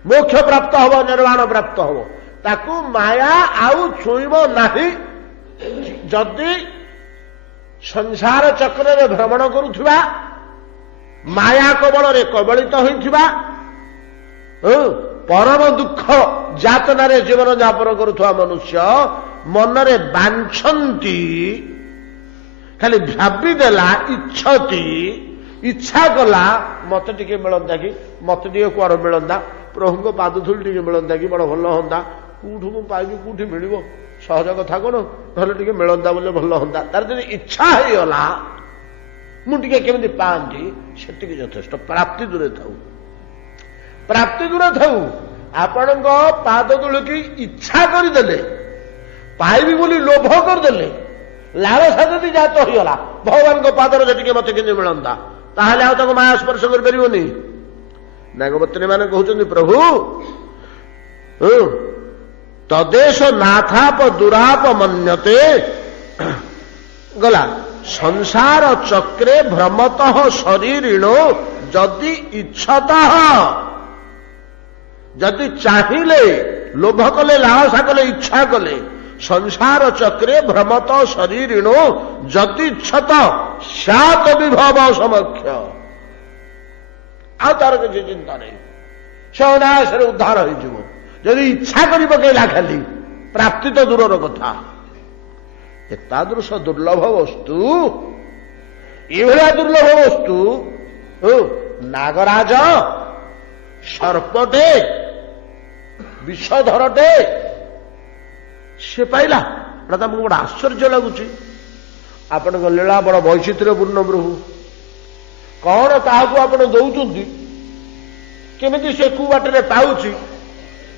मोक्ष प्राप्त हबो निर्वाण प्राप्त हबो ताकू माया आउ छुईबो नाही जदि संसार चक्र रे भ्रमण करुथिबा माया कबल रे कबलित होइथिबा परम दुख जातना रे जीवन यापन करुथुवा मनुष्य मनरे बांछंती खाली भावी देला इच्छती इच्छा कला मत टिके मिलंदा कि मत टिके कुआर मिलंदा प्रभु को पाद धूल टिके मिलंदा कि बड़ भल हंदा कूठू मु पाइबी कूठी मिलिबो सहज कथा कौन भले टिके मिलंदा बोले भल हंदा तार जदि इच्छा होइगला मु टिके केमिति पांती सेतिके यथेष्ट प्राप्ति दूरे थाउ प्राप्ति दूरे थाउ आपणक पाद धूल की इच्छा करदेले पाइबी बोली लोभ करदेले लालसा जदि जात होइगला भगवान को पादर जटिके मत के मिलंदा ताहले आ तक माया स्पर्श कर परिबोनी नागवत्री माने कहउचंदी प्रभु तदेश नाथाप दुराप मन्यते गला संसार चक्रे भ्रमत शरीरिणो जदि इच्छतः जदि चाहिए लोभ कले लालसा कले इच्छा कले संसार चक्रे भ्रमत शरीरिणो जदि इच्छत स्यात् विभव समक्ष आ तार किसी चिंता नहीं से अनायास उद्धार हो जदि इच्छा कर पकेला खाली प्राप्ति तो दूर कथा एतादृश दुर्लभ वस्तु ये दुर्लभ वस्तु नागराज सर्पटे विषधरटे से पाइला तुमको बड़ा आश्चर्य लगुच आपण लीला बड़ वैचित्र्यपूर्ण प्रभु कौन ताकू आप दौरान केमिति से कुबाटे पाउची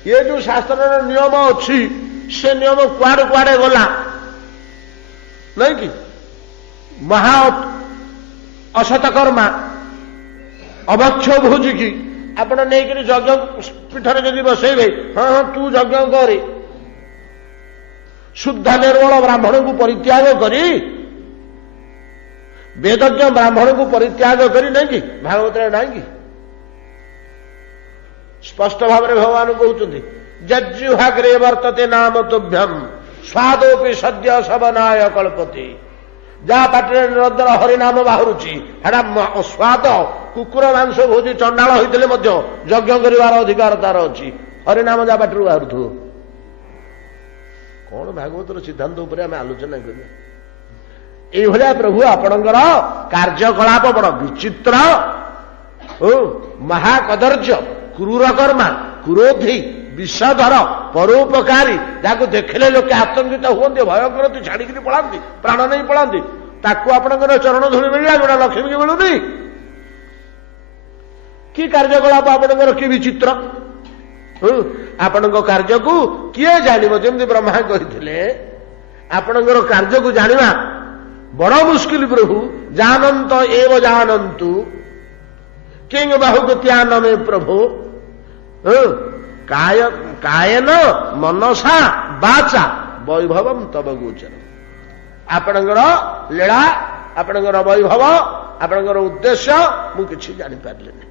ये जो शास्त्र नियम अच्छी से नियम कुआड़े कुआड़े गला नहीं कि महा असतकर्मा अभक्ष भोजी की आपण नहीं यज्ञ पीठर जदि बसैबे हाँ हाँ तू यज्ञ करे शुद्ध निर्मल ब्राह्मण को परित्याग करी वेदज्ञ ब्राह्मण को परित्याग करी नहीं कि भागवत नहीं कि ସ୍ପଷ୍ଟ ଭାବରେ ଭଗବାନ କହୁଛନ୍ତି ଯଜ୍ଜୁହାଗ୍ରେ ବର୍ତ୍ତତେ ନାମ ତୁଭ୍ୟମ୍ ସ୍ୱାଦୋପି ସଦ୍ୟ ସବନାୟ କଳ୍ପତି। ଯାହା ପାଟିରେ ନିରନ୍ତର ହରିନାମ ବାହାରୁଛି ହେଟା ସ୍ୱାଦ। କୁକୁର ମାଂସ ଭୋଜି ଚଣ୍ଡାଳ ହୋଇଥିଲେ ମଧ୍ୟ ଯଜ୍ଞ କରିବାର ଅଧିକାର ତାର ଅଛି। ହରିନାମ ଯାହା ପାଟିରୁ ବାହାରୁଥିବ। କଣ ଭାଗବତର ସିଦ୍ଧାନ୍ତ ଉପରେ ଆମେ ଆଲୋଚନା କରିବା। ଏଇଭଳିଆ ପ୍ରଭୁ ଆପଣଙ୍କର କାର୍ଯ୍ୟକଳାପ ବଡ ବିଚିତ୍ର ଓ ମହାକଦର୍ଯ୍ୟ, କ୍ରୂର କର୍ମା, କ୍ରୋଧୀ, ବିଷଧର, ପରୋପକାରୀ, ଯାହାକୁ ଦେଖିଲେ ଲୋକେ ଆତଙ୍କିତ ହୁଅନ୍ତି, ଭୟ କରନ୍ତି, ଛାଡିକିରି ପଳାନ୍ତି, ପ୍ରାଣ ନେଇ ପଳାନ୍ତି। ତାକୁ ଆପଣଙ୍କର ଚରଣ ଧୂଳି ମିଳିଲା, ଯୋଉଟା ଲକ୍ଷ୍ମୀକି ମିଳୁନି। କି କାର୍ଯ୍ୟକଳାପ ଆପଣଙ୍କର, କି ବିଚିତ୍ର। ଆପଣଙ୍କ କାର୍ଯ୍ୟକୁ କିଏ ଜାଣିବ? ଯେମିତି ବ୍ରହ୍ମା କହିଥିଲେ ଆପଣଙ୍କର କାର୍ଯ୍ୟକୁ ଜାଣିବା ବଡ ମୁସ୍କିଲ ପ୍ରଭୁ। ଜାନନ୍ତ ଏବ ଜାନନ୍ତୁ କିଂ ବାହୁଗତ୍ୟାନ ମେ ପ୍ରଭୁ କାୟନ ମନସା ବାଚା ବୈଭବମ୍ ତବ ଗୋଚର। ଆପଣଙ୍କର ଲୀଳା, ଆପଣଙ୍କର ବୈଭବ, ଆପଣଙ୍କର ଉଦ୍ଦେଶ୍ୟ ମୁଁ କିଛି ଜାଣିପାରିଲିନି।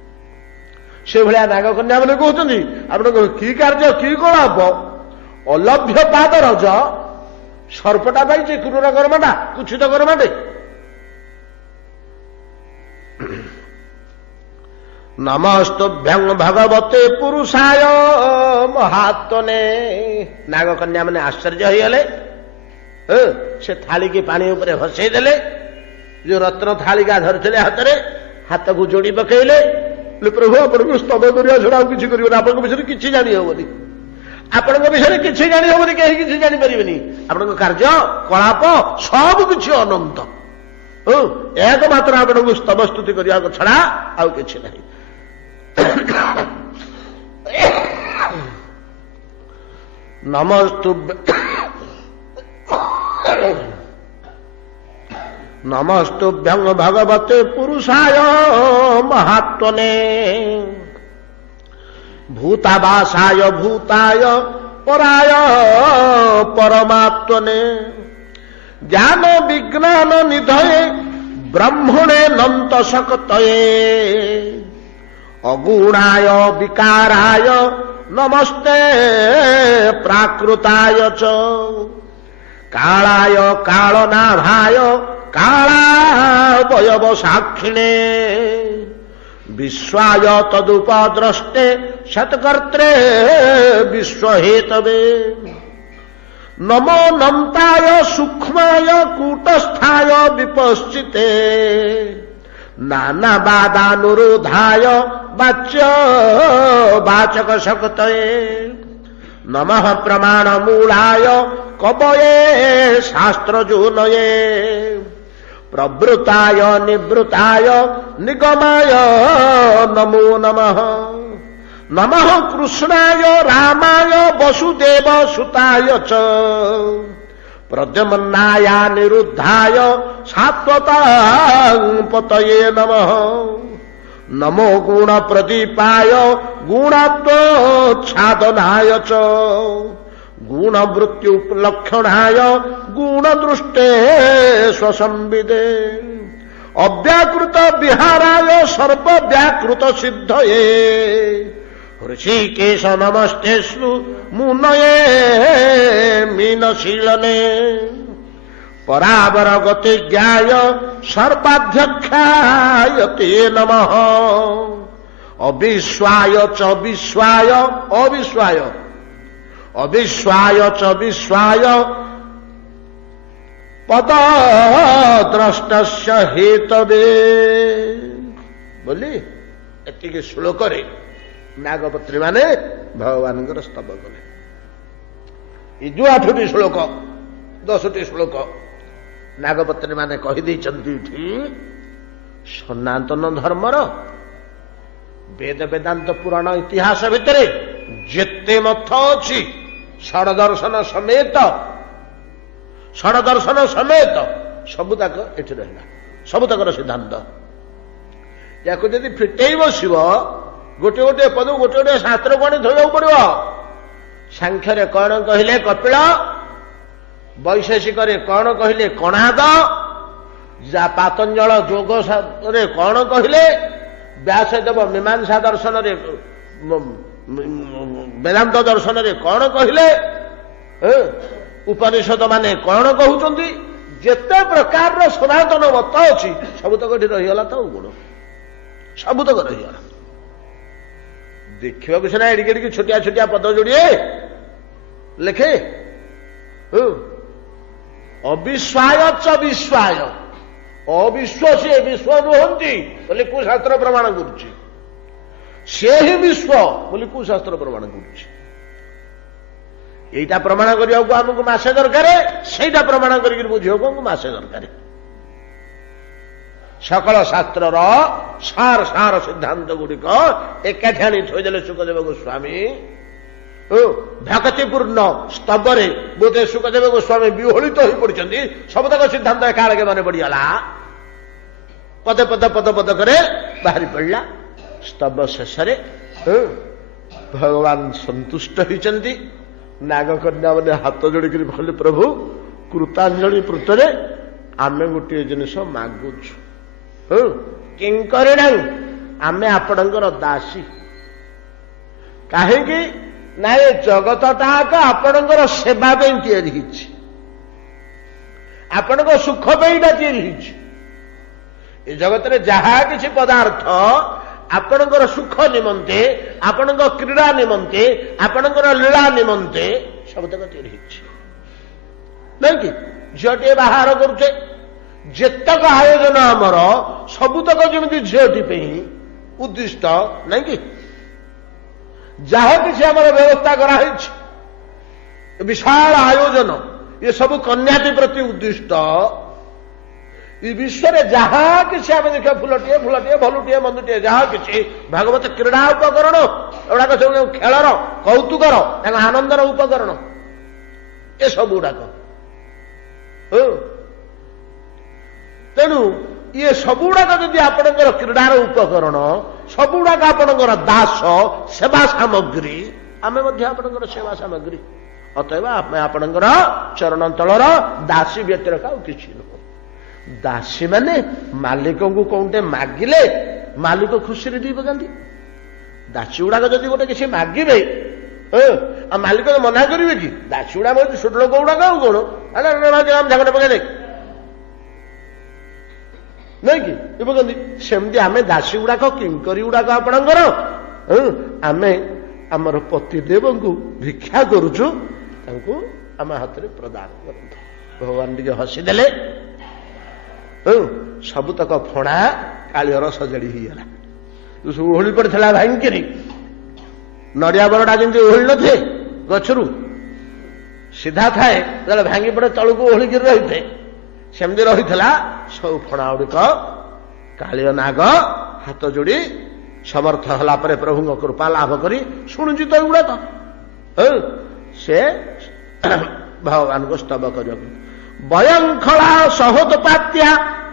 ସେଭଳିଆ ନାଗକନ୍ୟା ମାନେ କହୁଛନ୍ତି ଆପଣଙ୍କର କି କାର୍ଯ୍ୟ, କି କଳାପ। ଅଲଭ୍ୟ ପାଦ ରଜ ସର୍ପଟା ପାଇଛି, କ୍ରୂର କର୍ମଟା, କୁଚ୍ଛିତ କର୍ମଟେ। ନମସ୍ତୁଭ୍ୟଂ ଭଗବତେ ପୁରୁଷାୟ ମହାତ୍ମନେ। ନାଗକନ୍ୟା ମାନେ ଆଶ୍ଚର୍ଯ୍ୟ ହେଇଗଲେ। ସେ ଥାଳିକି ପାଣି ଉପରେ ଭସେଇ ଦେଲେ। ଯୋଉ ରତ୍ନ ଥାଳିକା ଧରିଥିଲେ ହାତରେ, ହାତକୁ ଯୋଡି ପକେଇଲେ। ପ୍ରଭୁ ଆପଣଙ୍କୁ ସ୍ତବ କରିବା ଛଡା ଆଉ କିଛି କରିବନି। ଆପଣଙ୍କ ବିଷୟରେ କିଛି ଜାଣି ହବନି। ଆପଣଙ୍କ ବିଷୟରେ କିଛି ଜାଣି ହବନି, କେହି କିଛି ଜାଣିପାରିବେନି। ଆପଣଙ୍କ କାର୍ଯ୍ୟ କଳାପ ସବୁ କିଛି ଅନନ୍ତ। ଏକମାତ୍ର ଆପଣଙ୍କୁ ସ୍ତବ ସ୍ତୁତି କରିବାକୁ ଛଡା ଆଉ କିଛି ନାହିଁ। ନମସ୍ତୁଭ୍ୟଂ ଭଗବତେ ପୁରୁଷାୟ ମହାତ୍ମନେ ଭୂତାବାସାୟ ଭୂତାୟ ପରାୟ ପରମାତ୍ମନେ ଜ୍ଞାନ ବିଜ୍ଞାନ ନିଧये ବ୍ରହ୍ମଣେ ନନ୍ତ ଶକ୍ତये ଅଗୁଣାୟ ବିକାରାୟ ନମସ୍ତେ ପ୍ରାକୃତାୟ ଚ କାଳାୟ କାଳନାଭାୟ କାଳାବୟବ ସାକ୍ଷିଣେ ବିଶ୍ୱାୟ ତଦୁପଦ୍ରଷ୍ଟେ ସତ୍କର୍ତ୍ରେ ବିଶ୍ୱହେତବେ ନମೋ ନନ୍ତାୟ ସୂକ୍ଷ୍ମାୟ କୂଟସ୍ଥାୟ ବିପଶ୍ଚିତେ ନାନାବାଦାନୁରୋଧାୟ ବାଚ୍ୟ ବାଚକ ଶକ୍ତये ନମଃ ପ୍ରମାଣ ମୂଳାୟ କବये ଶାସ୍ତ୍ରଜୁନये ପ୍ରବୃତାୟ ନିବୃତାୟ ନିଗମାୟ ନମୋ ନମଃ ନମଃ କୃଷ୍ଣାୟ ରାମାୟ ବସୁଦେବ ସୁତାୟ ଚ ପ୍ରଦ୍ୟୁମ୍ନାୟ ନିରୁଦ୍ଧାୟ ସାତ୍ୱତାଂ ପତये ନମଃ ନମୋ ଗୁଣ ପ୍ରଦୀପାୟ ଗୁଣାତ୍ମୋଚ୍ଛାଦନାୟ ଚ ଗୁଣ ମୃତ୍ୟୁ ଲକ୍ଷଣାୟ ଗୁଣ ଦୃଷ୍ଟେ ସ୍ୱସଂବିଦେ ଅବ୍ୟାକୃତ ବିହାରାୟ ସର୍ବବ୍ୟାକୃତ ସିଦ୍ଧये ऋषिकेश नमस्तेषु मुनये मीनशीलने परावर गतिज्ञाय सर्वाध्यक्षाय ते नमः अविश्वाय च विश्वाय अविश्वाय अविश्वाय च विश्वाय पदद्रष्टस्य हेतवे बोली एतिके श्लोक रे नागपत्री माने भगवान स्तव कले। जो 8टी श्लोक 10टी श्लोक नागपत्री माने कही सनातन धर्मर वेद वेदांत पुराण इतिहास भितर जेते मत अच्छी षडदर्शन समेत सबुतक एठी रहिला सबुतकर सिद्धांत याको यदि फिटेई बसिब गोटे गोटे पद गोटे गोटे शास्त्र को धोइବାକୁ पड़ो। सांख्य कौन कहले कपिल, वैशेषिक कौन कहले कणाद, पातंजल जोग कौन कहले व्यासदेव मीमांसा दर्शन ବେଦାନ୍ତ ଦର୍ଶନରେ କଣ କହିଲେ, ଉପନିଷଦ ମାନେ କଣ କହୁଛନ୍ତି, ଯେତେ ପ୍ରକାରର ସନାତନ ମତ ଅଛି ସବୁତକ ଏଠି ରହିଗଲା ତ ଗୁଣ, ସବୁତକ ରହିଗଲା। ଦେଖିବାକୁ ସିନା ଏଡ଼ିକି ଏଡ଼ିକି ଛୋଟିଆ ଛୋଟିଆ ପଦ ଯୋଡ଼ିଏ ଲେଖେ, ଅବିଶ୍ୱାୟ ଚ ବିଶ୍ୱାୟ, ଅବିଶ୍ଵ ସିଏ ବିଶ୍ଵ ନୁହନ୍ତି ବୋଲି କୋଉ ଶାସ୍ତ୍ର ପ୍ରମାଣ କରୁଛି, ସେ ହିଁ ବିଶ୍ଵ ବୋଲି କୋଉ ଶାସ୍ତ୍ର ପ୍ରମାଣ କରୁଛି। এইটা প্রমাণ করা আমাকে মাসে দরকার, সেইটা প্রমাণ করি বুঝিବାକୁ আমাকে মাসে দরকার। সকল শাস্ত্রর সার সার সিদ্ধান্ত গুড়িক একাঠি আনি থইদেলে সুখদেব গোস্বামী ভক্তিপূর্ণ স্তবরে বোধে সুখদেব গোস্বামী বিহলিত হয়ে পড়ছেন, সবতক সিদ্ধান্ত একাগে মনে পড়িগলা, পদে পদে পদ পদ করে বাহারি পড়লা। স্তব শেষে ভগবান সন্তুষ্ট হয়েছেন। ନାଗକନ୍ୟା ମାନେ ହାତ ଯୋଡ଼ିକରି କହିଲେ, ପ୍ରଭୁ କୃତାଞ୍ଜଳି ପୃତରେ ଆମେ ଗୋଟିଏ ଜିନିଷ ମାଗୁଛୁ, କିଙ୍କରିଣାଂ, ଆମେ ଆପଣଙ୍କର ଦାସୀ। କାହିଁକି ନା ଏ ଜଗତଟାକ ଆପଣଙ୍କର ସେବା ପାଇଁ ତିଆରି ହେଇଛି, ଆପଣଙ୍କ ସୁଖ ପାଇଁ ଏଇଟା ତିଆରି ହେଇଛି। ଏ ଜଗତରେ ଯାହା କିଛି ପଦାର୍ଥ ଆପଣଙ୍କର ସୁଖ ନିମନ୍ତେ, ଆପଣଙ୍କ କ୍ରୀଡ଼ା ନିମନ୍ତେ, ଆପଣଙ୍କର ଲୀଳା ନିମନ୍ତେ ସବୁତକ ତିଆରି ହେଇଛି, ନାଇଁ କି? ଝିଅଟିଏ ବାହାର କରୁଛେ, ଯେତକ ଆୟୋଜନ ଆମର ସବୁତକ ଯେମିତି ଝିଅଟି ପାଇଁ ଉଦ୍ଦିଷ୍ଟ, ନାଇଁ କି? ଯାହା କିଛି ଆମର ବ୍ୟବସ୍ଥା କରାହେଇଛି, ବିଶାଳ ଆୟୋଜନ, ଏ ସବୁ କନ୍ୟାଟି ପ୍ରତି ଉଦ୍ଦିଷ୍ଟ। এই ବିଶ୍ୱରେ ଯାହା କିଛି ଆମେ ଦେଖିବା, ଫୁଲଟିଏ ଫୁଲଟିଏ ଭଲୁଟିଏ ମନ୍ଦୁଟିଏ ଯାହା କିଛି ଭାଗବତ କ୍ରୀଡ଼ା ଉପକରଣ, ଏଗୁଡାକ ସବୁ ଖେଳର କୌତୁକର ତାଙ୍କ ଆନନ୍ଦର ଉପକରଣ, ଏସବୁ ଗୁଡାକ। ତେଣୁ ଇଏ ସବୁଗୁଡାକ ଯଦି ଆପଣଙ୍କର କ୍ରୀଡ଼ାର ଉପକରଣ, ସବୁଗୁଡାକ ଆପଣଙ୍କର ଦାସ ସେବା ସାମଗ୍ରୀ, ଆମେ ମଧ୍ୟ ଆପଣଙ୍କର ସେବା ସାମଗ୍ରୀ। ଅତଏବ ଆମେ ଆପଣଙ୍କର ଚରଣ ତଳର ଦାସୀ ବ୍ୟତିରେକ ଆଉ କିଛି ନୁହଁ। ଦାସୀ ମାନେ ମାଲିକଙ୍କୁ କୋଉଟେ ମାଗିଲେ ମାଲିକ ଖୁସିରେ ଦେଇ ପକାନ୍ତି। ଦାସୀ ଗୁଡାକ ଯଦି ଗୋଟେ କିଛି ମାଗିବେ, ଆଉ ମାଲିକ ମନା କରିବେ କି? ଦାସୀ ଗୁଡାକ ଛୋଟ ଲୋକ ଗୁଡାକ ଆଉ କଣ ଝାଗଟା ପକେଇ ଦେ, ନାଇଁ କି? ପକାନ୍ତି। ସେମିତି ଆମେ ଦାସୀ ଗୁଡାକ କିଙ୍କରୀ ଗୁଡାକ ଆପଣଙ୍କର, ଆମେ ଆମର ପତିଦେବଙ୍କୁ ଭିକ୍ଷା କରୁଛୁ, ତାଙ୍କୁ ଆମ ହାତରେ ପ୍ରଦାନ କରନ୍ତୁ। ଭଗବାନ ଟିକେ ହସିଦେଲେ, ସବୁତକ ଫଣା କାଳିଅର ସଜାଡି ହେଇଗଲା। ସବୁ ଓହଳି ପଡିଥିଲା ଭାଙ୍ଗିକିରି, ନଡିଆ ବରଡା ଯେମିତି ଓହଳି ନଥାଏ ଗଛରୁ ସିଧା ଥାଏ, ଯେତେବେଳେ ଭାଙ୍ଗି ପଡେ ତଳକୁ ଓହଳିକିରି ରହିଥାଏ, ସେମିତି ରହିଥିଲା। ସବୁ ଫଣା ଗୁଡିକ କାଳିଅ ନାଗ ହାତ ଯୋଡି ସମର୍ଥ ହେଲା ପରେ ପ୍ରଭୁଙ୍କ କୃପା ଲାଭ କରି ଶୁଣୁଛି ତ ଏଗୁଡାକ, ସେ ଭଗବାନଙ୍କୁ ସ୍ତବ କରିବାକୁ। ବୟଙ୍ଖଳା ସହୋତ୍ପାତ୍ୟା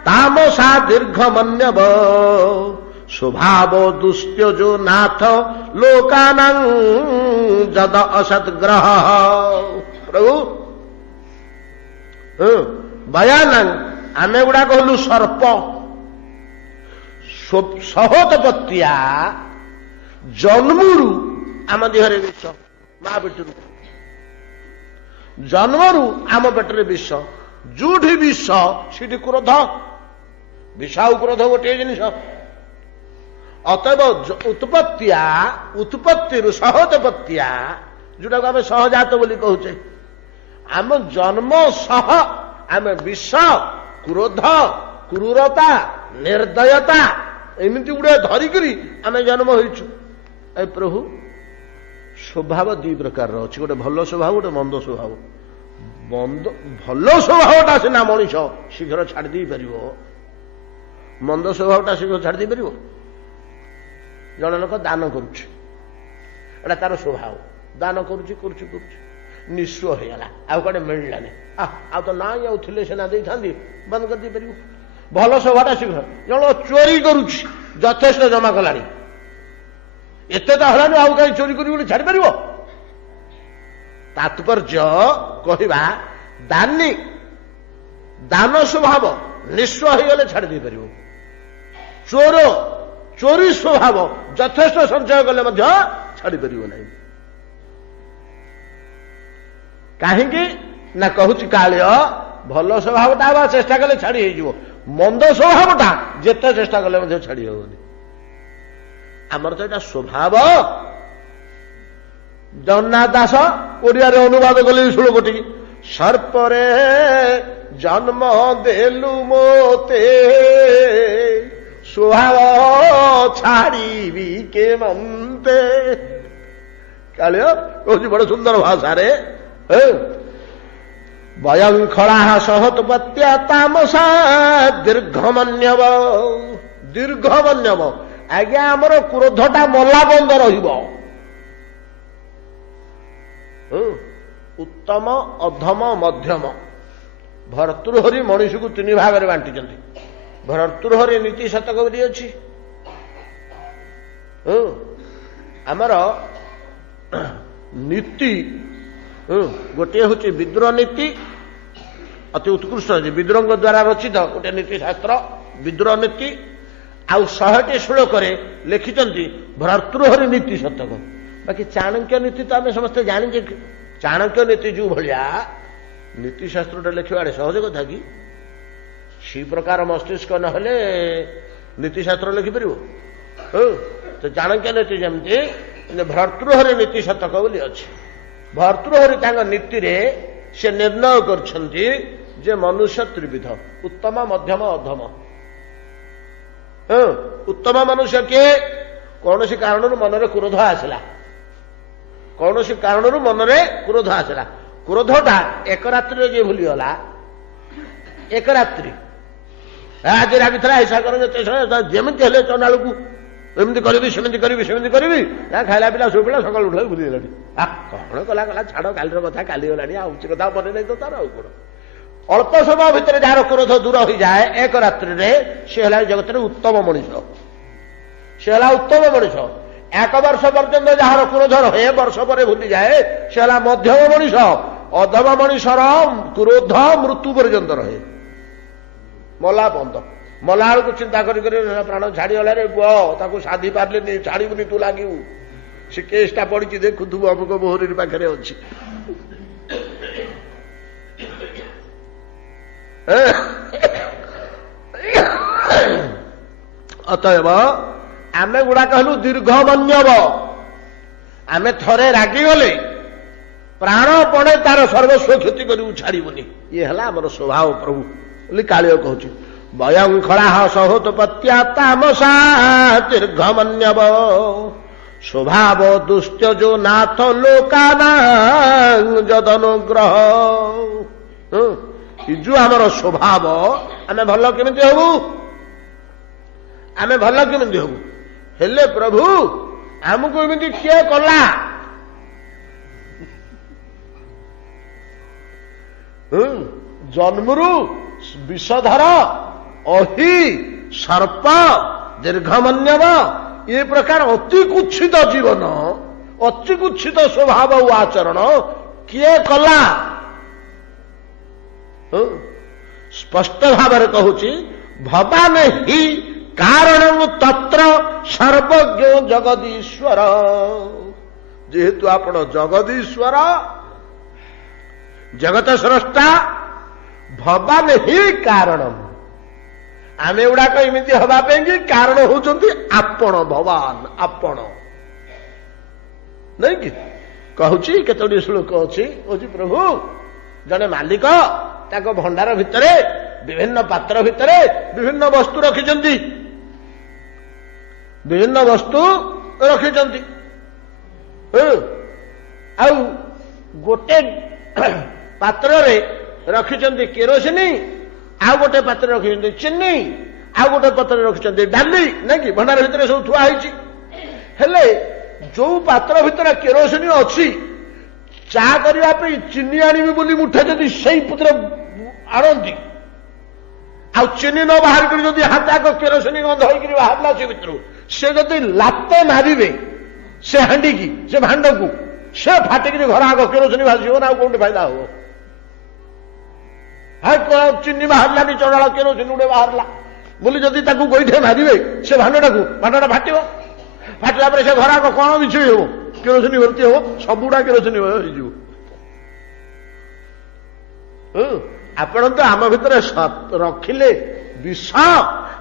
ତାମସା ଦୀର୍ଘ ମନ୍ୟବ ସ୍ୱଭାବ ଦୁଷ୍ଟ୍ୟଜୋ ନାଥ ଲୋକାନାଂ ଯଦ ଅସତ୍ଗ୍ରହ। ପ୍ରଭୁ ବୟାନାଂ, ଆମେ ଗୁଡାକ ହଲୁ ସର୍ପ, ସହୋତ୍ପତ୍ତିଆ ଜନ୍ମରୁ ଆମ ଦେହରେ ବିଷ, ମା ପେଟରୁ ଜନ୍ମରୁ ଆମ ପେଟରେ ବିଷ। ଯୋଉଠି ବିଷ ସେଠି କ୍ରୋଧ, ବିଷ ଆଉ କ୍ରୋଧ ଗୋଟିଏ ଜିନିଷ। ଅତଏବ ଉତ୍ପତ୍ତିଆ, ଉତ୍ପତ୍ତିରୁ ସହୋତ୍ପତ୍ତିଆ, ଯୋଉଟାକୁ ଆମେ ସହଜାତ ବୋଲି କହୁଛେ, ଆମ ଜନ୍ମ ସହ ଆମେ ବିଷ, କ୍ରୋଧ, କ୍ରୂରତା, ନିର୍ଦ୍ଦୟତା ଏମିତି ଗୁଡେ ଧରିକିରି ଆମେ ଜନ୍ମ ହୋଇଛୁ। ଏ ପ୍ରଭୁ ସ୍ୱଭାବ ଦି ପ୍ରକାରର ଅଛି, ଗୋଟେ ଭଲ ସ୍ୱଭାବ, ଗୋଟେ ମନ୍ଦ ସ୍ୱଭାବ। ଭଲ ସ୍ୱଭାବଟା ସିନା ମଣିଷ ଶୀଘ୍ର ଛାଡି ଦେଇପାରିବ, ମନ୍ଦ ସ୍ୱଭାବଟା ଶୀଘ୍ର ଛାଡି ଦେଇପାରିବ? ଜଣେ ଲୋକ ଦାନ କରୁଛି, ଏଟା ତାର ସ୍ୱଭାବ, ଦାନ କରୁଛି କରୁଛି କରୁଛି, ନିଃସ୍ୱ ହେଇଗଲା, ଆଉ କୁଆଡେ ମିଳିଲାନି, ଆଉ ତ ନାଇଁ, ଆଉ ଥିଲେ ସିନା ଦେଇଥାନ୍ତି, ବନ୍ଦ କରିଦେଇପାରିବ। ଭଲ ସ୍ୱଭାବଟା ଶୀଘ୍ର। ଜଣେ ଚୋରି କରୁଛି, ଯଥେଷ୍ଟ ଜମା କଲାଣି, ଏତେ ତ ହେଲାନି, ଆଉ କାହିଁ ଚୋରି କରିବି ବୋଲି ଛାଡିପାରିବ? ତାତ୍ପର୍ଯ୍ୟ କହିବା, ଦାନୀ ଦାନ ସ୍ୱଭାବ ନିଃସ୍ୱ ହେଇଗଲେ ଛାଡି ଦେଇପାରିବ। ଚୋର ଚୋରି ସ୍ୱଭାବ ଯଥେଷ୍ଟ ସଞ୍ଚୟ କଲେ ମଧ୍ୟ ଛାଡ଼ି ପାରିବ ନାହିଁ। କାହିଁକି ନା କହୁଛି କାଳିୟ ଭଲ ସ୍ୱଭାବଟା ବା ଚେଷ୍ଟା କଲେ ଛାଡ଼ି ହେଇଯିବ, ମନ୍ଦ ସ୍ୱଭାବଟା ଯେତେ ଚେଷ୍ଟା କଲେ ମଧ୍ୟ ଛାଡ଼ି ହେବନି। ଆମର ତ ଏଇଟା ସ୍ୱଭାବ। ଜଗନ୍ନାଥ ଦାସ ଓଡ଼ିଆରେ ଅନୁବାଦ କଲେ ଷୋଳକୋଟିକି, ସର୍ପରେ ଜନ୍ମ ଦେଲୁ ମୋତେ ସ୍ୱଭାବ ଛାଡ଼ିବି କେମନ୍ତେ। କାଳିୟ କହୁଛି ବଡ଼ ସୁନ୍ଦର ଭାଷାରେ, ବୟଂଖଳା ସହତପତ୍ୟା ତାମସା ଦୀର୍ଘମନ୍ୟବ। ଦୀର୍ଘମନ୍ୟବ ଆଜ୍ଞା, ଆମର କ୍ରୋଧଟା ମଲା ବନ୍ଦ ରହିବ। ଉତ୍ତମ, ଅଧମ, ମଧ୍ୟମ। ଭର୍ତ୍ତୃହରି ମଣିଷକୁ ତିନି ଭାଗରେ ବାଣ୍ଟିଛନ୍ତି। ଭର୍ତ୍ତୃହରି ନୀତି ଶତକ ବୋଲି ଅଛି। ଆମର ନୀତି ଗୋଟିଏ ହଉଛି ବିଦ୍ରୋହ ନୀତି, ଅତି ଉତ୍କୃଷ୍ଟ ଅଛି, ବିଦ୍ରୋହଙ୍କ ଦ୍ୱାରା ରଚିତ ଗୋଟେ ନୀତି ଶାସ୍ତ୍ର ବିଦ୍ରୋହ ନୀତି। ଆଉ 100ଟି ଶ୍ଲୋକରେ ଲେଖିଛନ୍ତି ଭର୍ତ୍ତୃହରି ନୀତି ଶତକ। ବାକି ଚାଣକ୍ୟ ନୀତି ତ ଆମେ ସମସ୍ତେ ଜାଣିଛେ। ଚାଣକ୍ୟ ନୀତି ଯୋଉ ଭଳିଆ ନୀତିଶାସ୍ତ୍ରଟା ଲେଖିବାରେ ସହଜ କଥା କି? ସେଇ ପ୍ରକାର ମସ୍ତିଷ୍କ ନହେଲେ ନୀତିଶାସ୍ତ୍ର ଲେଖିପାରିବ? ତ ଚାଣକ୍ୟ ନୀତି ଯେମିତି ଭର୍ତ୍ତୃହରି ନୀତି ଶତକ ବୋଲି ଅଛି। ଭର୍ତ୍ତୃହରି ତାଙ୍କ ନୀତିରେ ସେ ନିର୍ଣ୍ଣୟ କରିଛନ୍ତି ଯେ ମନୁଷ୍ୟ ତ୍ରିବିଧ, ଉତ୍ତମ, ମଧ୍ୟମ, ଅଧମ। ଉତ୍ତମ ମନୁଷ୍ୟ କିଏ? କୌଣସି କାରଣରୁ ମନରେ କ୍ରୋଧ ଆସିଲା, କୌଣସି କାରଣରୁ ମନରେ କ୍ରୋଧ ଆସିଲା, କ୍ରୋଧଟା ଏକ ରାତ୍ରିରେ ଯିଏ ଭୁଲିଗଲା, ଏକ ରାତ୍ରି ଆଜି ରାଗିଥିଲା ହିଂସା କର, ଯେମିତି ହେଲେ ଚଣ୍ଡାଳକୁ ଏମିତି କରିବି, ସେମିତି କରିବି, ସେମିତି କରିବି, ନା ଖାଇଲା ପିଲା ଶୋଇପିଲା, ସକାଳୁ ଉଠିଲା ଭୁଲିଗଲାଣି। କଣ କଲା କଲା, ଛାଡ, କାଲିର କଥା କାଲି ଗଲାଣି, ଆଉ ସେ କଥା ମନେ ନାହିଁ ତ ତାର। ଆଉ କଣ, ଅଳ୍ପ ସମୟ ଭିତରେ ଯାହାର କ୍ରୋଧ ଦୂର ହୋଇଯାଏ ଏକ ରାତ୍ରିରେ, ସେ ହେଲା ଜଗତରେ ଉତ୍ତମ ମଣିଷ। ସେ ହେଲା ଉତ୍ତମ ମଣିଷ। 1 ବର୍ଷ ପର୍ଯ୍ୟନ୍ତ ଯାହାର କ୍ରୋଧ ରହେ, ବର୍ଷ ପରେ ଭୁଲିଯାଏ, ସେ ହେଲା ମଧ୍ୟମ ମଣିଷ। ଅଧମ ମଣିଷର କ୍ରୋଧ ମୃତ୍ୟୁ ପର୍ଯ୍ୟନ୍ତ ରହେ, ମଲା ବନ୍ଦ। ମଲା ବେଳକୁ ଚିନ୍ତା କରି ପ୍ରାଣ ଛାଡିଗଲାରେ ପୁଅ, ତାକୁ ସାଧି ପାରିଲିନି, ଛାଡ଼ିବୁନି, ତୁ ଲାଗିବୁ। ସେ କେସଟା ପଡିଛି, ଦେଖୁଥିବୁ, ଅମୁକ ମୋହରୀ ପାଖରେ ଅଛି। ଅତଏବ ଆମେ ଗୁଡାକ ହେଲୁ ଦୀର୍ଘମନ୍ୟବ। ଆମେ ଥରେ ରାଗିଗଲେ ପ୍ରାଣପଣେ ତାର ସର୍ବସ୍ୱ କ୍ଷତି କରିବୁ, ଛାଡ଼ିବୁନି। ଇଏ ହେଲା ଆମର ସ୍ୱଭାବ ପ୍ରଭୁ ବୋଲି କାଳିୟ କହୁଛି। ବୟଂଖଳା ସହୋତପତ୍ୟା ତାମସା ଦୀର୍ଘମନ୍ୟବ ସ୍ୱଭାବ ଦୁଶ୍ଚଜୋ ନାଥ ଲୋକାନା ଯଦନୁଗ୍ରହ। ଏ ଯୋଉ ଆମର ସ୍ୱଭାବ, ଆମେ ଭଲ କେମିତି ହବୁ? ଆମେ ଭଲ କେମିତି ହବୁ? ହେଲେ ପ୍ରଭୁ ଆମକୁ ଏମିତି କିଏ କଲା? ଜନ୍ମରୁ ବିଷଧର, ଅହି, ସର୍ପ, ଦୀର୍ଘମନ୍ୟବ, ଏ ପ୍ରକାର ଅତି କୁଚ୍ଛିତ ଜୀବନ, ଅତି କୁଚ୍ଛିତ ସ୍ୱଭାବ ଓ ଆଚରଣ କିଏ କଲା? ସ୍ପଷ୍ଟ ଭାବରେ କହୁଛି, ଭବାନେ ହି କାରଣ ତତ୍ର ସର୍ବଜ୍ଞ ଜଗଦୀଶ୍ୱର। ଯେହେତୁ ଆପଣ ଜଗଦୀଶ୍ୱର, ଜଗତ ସ୍ରଷ୍ଟା, ଭବାନେ ହି କାରଣ। ଆମେ ଗୁଡାକ ଏମିତି ହବା ପାଇଁ କି କାରଣ ହଉଛନ୍ତି ଆପଣ, ଭବାନ, ଆପଣ। ନାଇଁ କି? କହୁଛି କେତୋଟି ଶ୍ଲୋକ ଅଛି, କହୁଛି ପ୍ରଭୁ ଜଣେ ମାଲିକ ତାଙ୍କ ଭଣ୍ଡାର ଭିତରେ, ବିଭିନ୍ନ ପାତ୍ର ଭିତରେ ବିଭିନ୍ନ ବସ୍ତୁ ରଖିଛନ୍ତି, ବିଭିନ୍ନ ବସ୍ତୁ ରଖିଛନ୍ତି। ଆଉ ଗୋଟେ ପାତ୍ରରେ ରଖିଛନ୍ତି କେରୋସିନି, ଆଉ ଗୋଟେ ପାତ୍ରରେ ରଖିଛନ୍ତି ଚିନି, ଆଉ ଗୋଟେ ପାତ୍ରରେ ରଖିଛନ୍ତି ଡାଲି। ନାଇଁ କି? ଭଣ୍ଡାର ଭିତରେ ସବୁ ଥୁଆ ହେଇଛି। ହେଲେ ଯୋଉ ପାତ୍ର ଭିତରେ କେରୋସିନି ଅଛି, ଚା କରିବା ପାଇଁ ଚିନି ଆଣିବି ବୋଲି ମୁଠେ ଯଦି ସେଇ ପତ୍ର ଆଣନ୍ତି, ଆଉ ଚିନି ନ ବାହାର କରି ଯଦି ହାତ ଆଗ କେରୋସିନି ଗନ୍ଧ ହେଇକିରି ବାହାରିଲା ସେ ଭିତରୁ, ସେ ଯଦି ଲାତେ ମାରିବେ ସେ ହାଣ୍ଡିକି, ସେ ଭାଣ୍ଡକୁ, ସେ ଫାଟିକିରି ଘର ଆଗ କେରୋସିନି ଭାସିବ ନା, ଆଉ କୋଉଠି ଫାଇଦା ହବ? ଚିନି ବାହାରିଲାନି, ଚଣାଳ କେରୋସିନି ଗୋଟେ ବାହାରିଲା ବୋଲି ଯଦି ତାକୁ ଗୋଇଠେ ମାରିବେ ସେ ଭାଣ୍ଡଟାକୁ, ଭାଣ୍ଡଟା ଫାଟିବ। ଫାଟିଲା ପରେ ସେ ଘର ଆଗ କଣ ବିଛେଇ ହବ? କେରୋସିନି ଭର୍ତ୍ତି ହବ, ସବୁଗୁଡା କେରୋସିନି ହେଇଯିବ। ଆପଣ ତ ଆମ ଭିତରେ ରଖିଲେ ବିଷ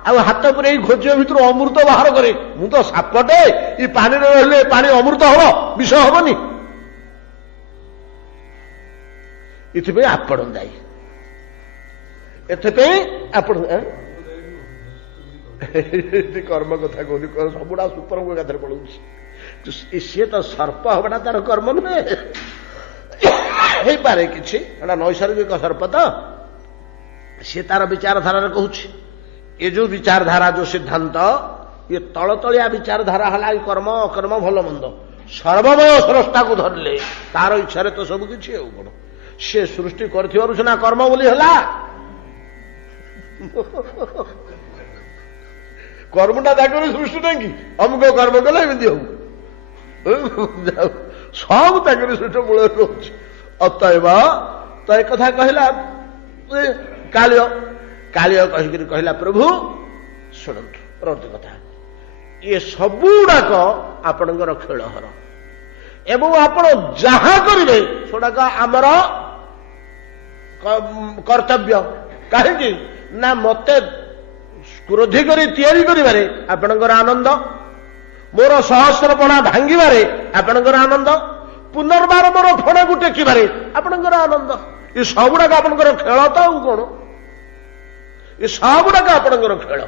ଆଉ ହାତ ପୁରେଇ ଖୋଜିବା ଭିତରୁ ଅମୃତ ବାହାର କରେ। ମୁଁ ତ ସାପଟେ, ଏ ପାଣିରେ ରହିଲେ ପାଣି ଅମୃତ ହବ, ବିଷ ହବନି। ଏଥିପାଇଁ ଆପଣ ଦାୟୀ। ଏଥିପାଇଁ ଆପଣ କର୍ମ କଥା କହୁନି, ସବୁଗୁଡା ସୁତରଙ୍କ ଏକାଥରେ ପଳଉଛି। ସିଏ ତ ସର୍ପ ହବାଟା ତାର କର୍ମ ନୁହେଁ। ହେଇପାରେ କିଛି, ଏଟା ନୈସର୍ଗିକ ସର୍ପ ତ, ସିଏ ତାର ବିଚାରଧାରାରେ କହୁଛି। ଏ ଯୋଉ ବିଚାରଧାରା, ଯୋଉ ସିଦ୍ଧାନ୍ତ, ଇଏ ତଳତଳିଆ ବିଚାରଧାରା ହେଲା ଏ କର୍ମ ଅକର୍ମ ଭଲ ମନ୍ଦ। ସର୍ବମୟ ସ୍ରଷ୍ଟାକୁ ଧରିଲେ ତାର ଇଚ୍ଛାରେ ତ ସବୁ କିଛି। ଆଉ କଣ, ସେ ସୃଷ୍ଟି କରିଥିବାରୁ ସିନା କର୍ମ ବୋଲି ହେଲା। କର୍ମଟା ତାଙ୍କର ସୃଷ୍ଟି ନାହିଁ କି, ଅମୁକ କର୍ମ କଲେ ଏମିତି ହବ, ସବୁ ତାଙ୍କର ସୃଷ୍ଟି ମୂଳରେ ରହୁଛି। ଅତଏବ ତ ଏ କଥା କହିଲା କାଳିୟ। କାଳିୟ କହିକିରି କହିଲା, ପ୍ରଭୁ ଶୁଣନ୍ତୁ ପରବର୍ତ୍ତୀ କଥା, ଇଏ ସବୁଗୁଡାକ ଆପଣଙ୍କର ଖେଳହର, ଏବଂ ଆପଣ ଯାହା କରିବେ ସେଗୁଡାକ ଆମର କର୍ତ୍ତବ୍ୟ। କାହିଁକି ନା ମତେ କ୍ରୋଧି କରି ତିଆରି କରିବାରେ ଆପଣଙ୍କର ଆନନ୍ଦ, ମୋର ସହସ୍ରପଣା ଭାଙ୍ଗିବାରେ ଆପଣଙ୍କର ଆନନ୍ଦ, ପୁନର୍ବାର ମୋର ଫଣାକୁ ଟେକିବାରେ ଆପଣଙ୍କର ଆନନ୍ଦ। ଏ ସବୁଗୁଡାକ ଆପଣଙ୍କର ଖେଳ ତ, ଆଉ କଣ, ଏ ସବୁଗୁଡାକ ଆପଣଙ୍କର ଖେଳ।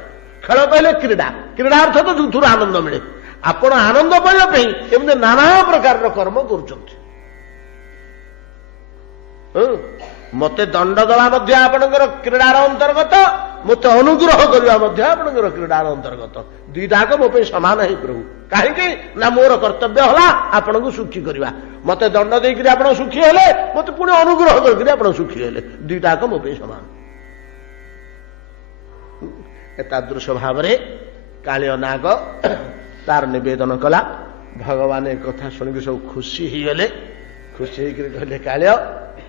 ଖେଳ କହିଲେ କ୍ରୀଡ଼ା, କ୍ରୀଡ଼ା ଅର୍ଥ ତ ଯୋଉଥିରୁ ଆନନ୍ଦ ମିଳେ। ଆପଣ ଆନନ୍ଦ ପାଇବା ପାଇଁ ଏମିତି ନାନା ପ୍ରକାରର କର୍ମ କରୁଛନ୍ତି। ମତେ ଦଣ୍ଡ ଦେବା ମଧ୍ୟ ଆପଣଙ୍କର କ୍ରୀଡ଼ାର ଅନ୍ତର୍ଗତ, ମତେ ଅନୁଗ୍ରହ କରିବା ମଧ୍ୟ ଆପଣଙ୍କର କ୍ରୀଡ଼ାର ଅନ୍ତର୍ଗତ। ଦୁଇଟାକ ମୋ ପାଇଁ ସମାନ ହେଇ ପ୍ରଭୁ। କାହିଁକି ନା ମୋର କର୍ତ୍ତବ୍ୟ ହେଲା ଆପଣଙ୍କୁ ସୁଖୀ କରିବା। ମତେ ଦଣ୍ଡ ଦେଇକରି ଆପଣ ସୁଖୀ ହେଲେ, ମତେ ପୁଣି ଅନୁଗ୍ରହ କରିକିରି ଆପଣ ସୁଖୀ ହେଲେ, ଦୁଇଟାକ ମୋ ପାଇଁ ସମାନ। ଏତାଦୃଶ ଭାବରେ କାଳିୟ ନାଗ ତାର ନିବେଦନ କଲା। ଭଗବାନ ଏ କଥା ଶୁଣିକି ସବୁ ଖୁସି ହେଇଗଲେ। ଖୁସି ହେଇକରି କହିଲେ, କାଳିୟ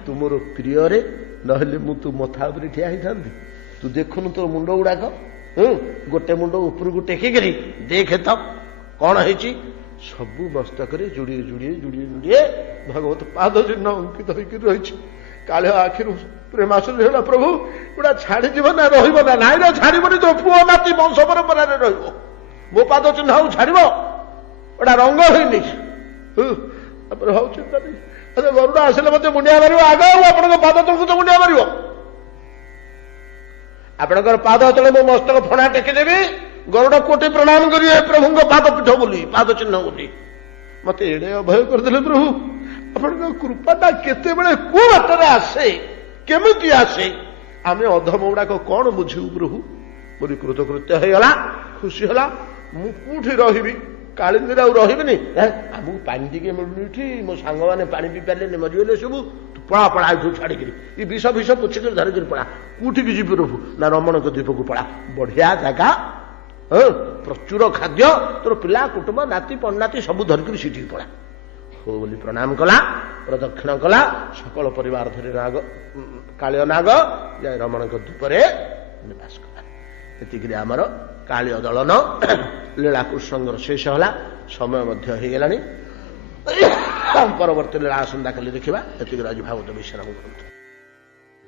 ତୁ ମୋର ପ୍ରିୟରେ, ନହେଲେ ମୁଁ ତୁ ମଥା ଉପରେ ଠିଆ ହେଇଥାନ୍ତି। ତୁ ଦେଖୁନୁ ତୋର ମୁଣ୍ଡ ଗୁଡାକ, ଗୋଟେ ମୁଣ୍ଡ ଉପରକୁ ଟେକିକିରି ଦେଖେ ତ କଣ ହେଇଛି। ସବୁ ମସ୍ତକରେ ଯୋଡ଼ିଏ ଯୋଡ଼ିଏ ଯୋଡ଼ିଏ ଯୋଡ଼ିଏ ଭଗବତ ପାଦ ଚିହ୍ନ ଅଙ୍କିତ ହେଇକିରି ରହିଛି। କାଳିୟ ଆଖିରୁ ପ୍ରେମାସୁର ହେଲା, ପ୍ରଭୁ ଏଗୁଡା ଛାଡିଯିବ ନା ରହିବ ନା? ନାଇଁ ନା, ଛାଡିବନି, ତୋ ପୁଅ ନାତି ବଂଶ ପରମ୍ପରାରେ ରହିବ। ମୋ ପାଦ ଚିହ୍ନ ଆଉ ଛାଡିବ? ଏଟା ରଙ୍ଗ ହେଇନି। ତାପରେ ହଉ ଚିନ୍ତା ନାହିଁ, ଗରୁଡ ଆସିଲେ ମତେ ମୁଣ୍ଡିଆ ମାରିବ ଆଗ, ଆଉ ଆପଣଙ୍କ ପାଦ ତଳକୁ ତ ମୁଣ୍ଡିଆ ମାରିବ। ଆପଣଙ୍କର ପାଦ ତଳେ ମୋ ମସ୍ତକ ଫଣା ଟେକିଦେବି, ଗରୁଡ କୋଟି ପ୍ରଣାମ କରିବେ ପ୍ରଭୁଙ୍କ ପାଦ ପୀଠ ବୋଲି, ପାଦ ଚିହ୍ନ ବୋଲି। ମତେ ଏଡେ ଅଭୟ କରିଦେଲେ ପ୍ରଭୁ। ଆପଣଙ୍କ କୃପାଟା କେତେବେଳେ କୋଉ ବାଟରେ ଆସେ, କେମିତି ଆସେ, ଆମେ ଅଧମ ଗୁଡାକ କଣ ବୁଝିବୁ ପ୍ରଭୁ। ବୋଲି କୃତକୃତ୍ୟ ହେଇଗଲା, ଖୁସି ହେଲା। ମୁଁ କୋଉଠି ରହିବି, କାଳିନ୍ଦୀରେ ଆଉ ରହିବିନି। ଆମକୁ ପାଣି ଟିକେ ମିଳୁନି ଏଠି, ମୋ ସାଙ୍ଗମାନେ ପାଣି ପିଇ ପାରିଲେନି, ମରିଗଲେ ସବୁ। ତୁ ପଳା ପଳା ଏଠୁ ଛାଡିକିରି, ଏ ବିଷ ଫିଷ ପୋଛିକିରି ଧରିକିରି ପଳା। କୋଉଠିକି ଯିବି ପ୍ରଭୁ? ନା ରମଣଙ୍କ ଦ୍ୱୀପକୁ ପଳା, ବଢିଆ ଜାଗା, ପ୍ରଚୁର ଖାଦ୍ୟ, ତୋର ପିଲା କୁଟୁମ୍ବ ନାତି ପଣ୍ଡାତି ସବୁ ଧରିକିରି ସେଠିକି ପଳା। ହଉ ବୋଲି ପ୍ରଣାମ କଲା, ପ୍ରଦକ୍ଷିଣ କଲା। ସକଳ ପରିବାର ଧରି କାଳିୟ ନାଗ ଯାଇ ରମଣଙ୍କ ଦ୍ୱୀପରେ ନିବାସ କଲା। ଏତିକିରେ ଆମର କାଳିୟ ଦଳନ ଲୀଳା କୃଷ୍ଣଙ୍କର ଶେଷ ହେଲା। ସମୟ ମଧ୍ୟ ହେଇଗଲାଣି। ପରବର୍ତ୍ତୀ ଲୀଳା ଆସନ୍ତାକାଲି ଦେଖିବା। ଏତିକିରେ ଆଜି ଭାଗବତ ବିଶ୍ରାମ କରନ୍ତୁ।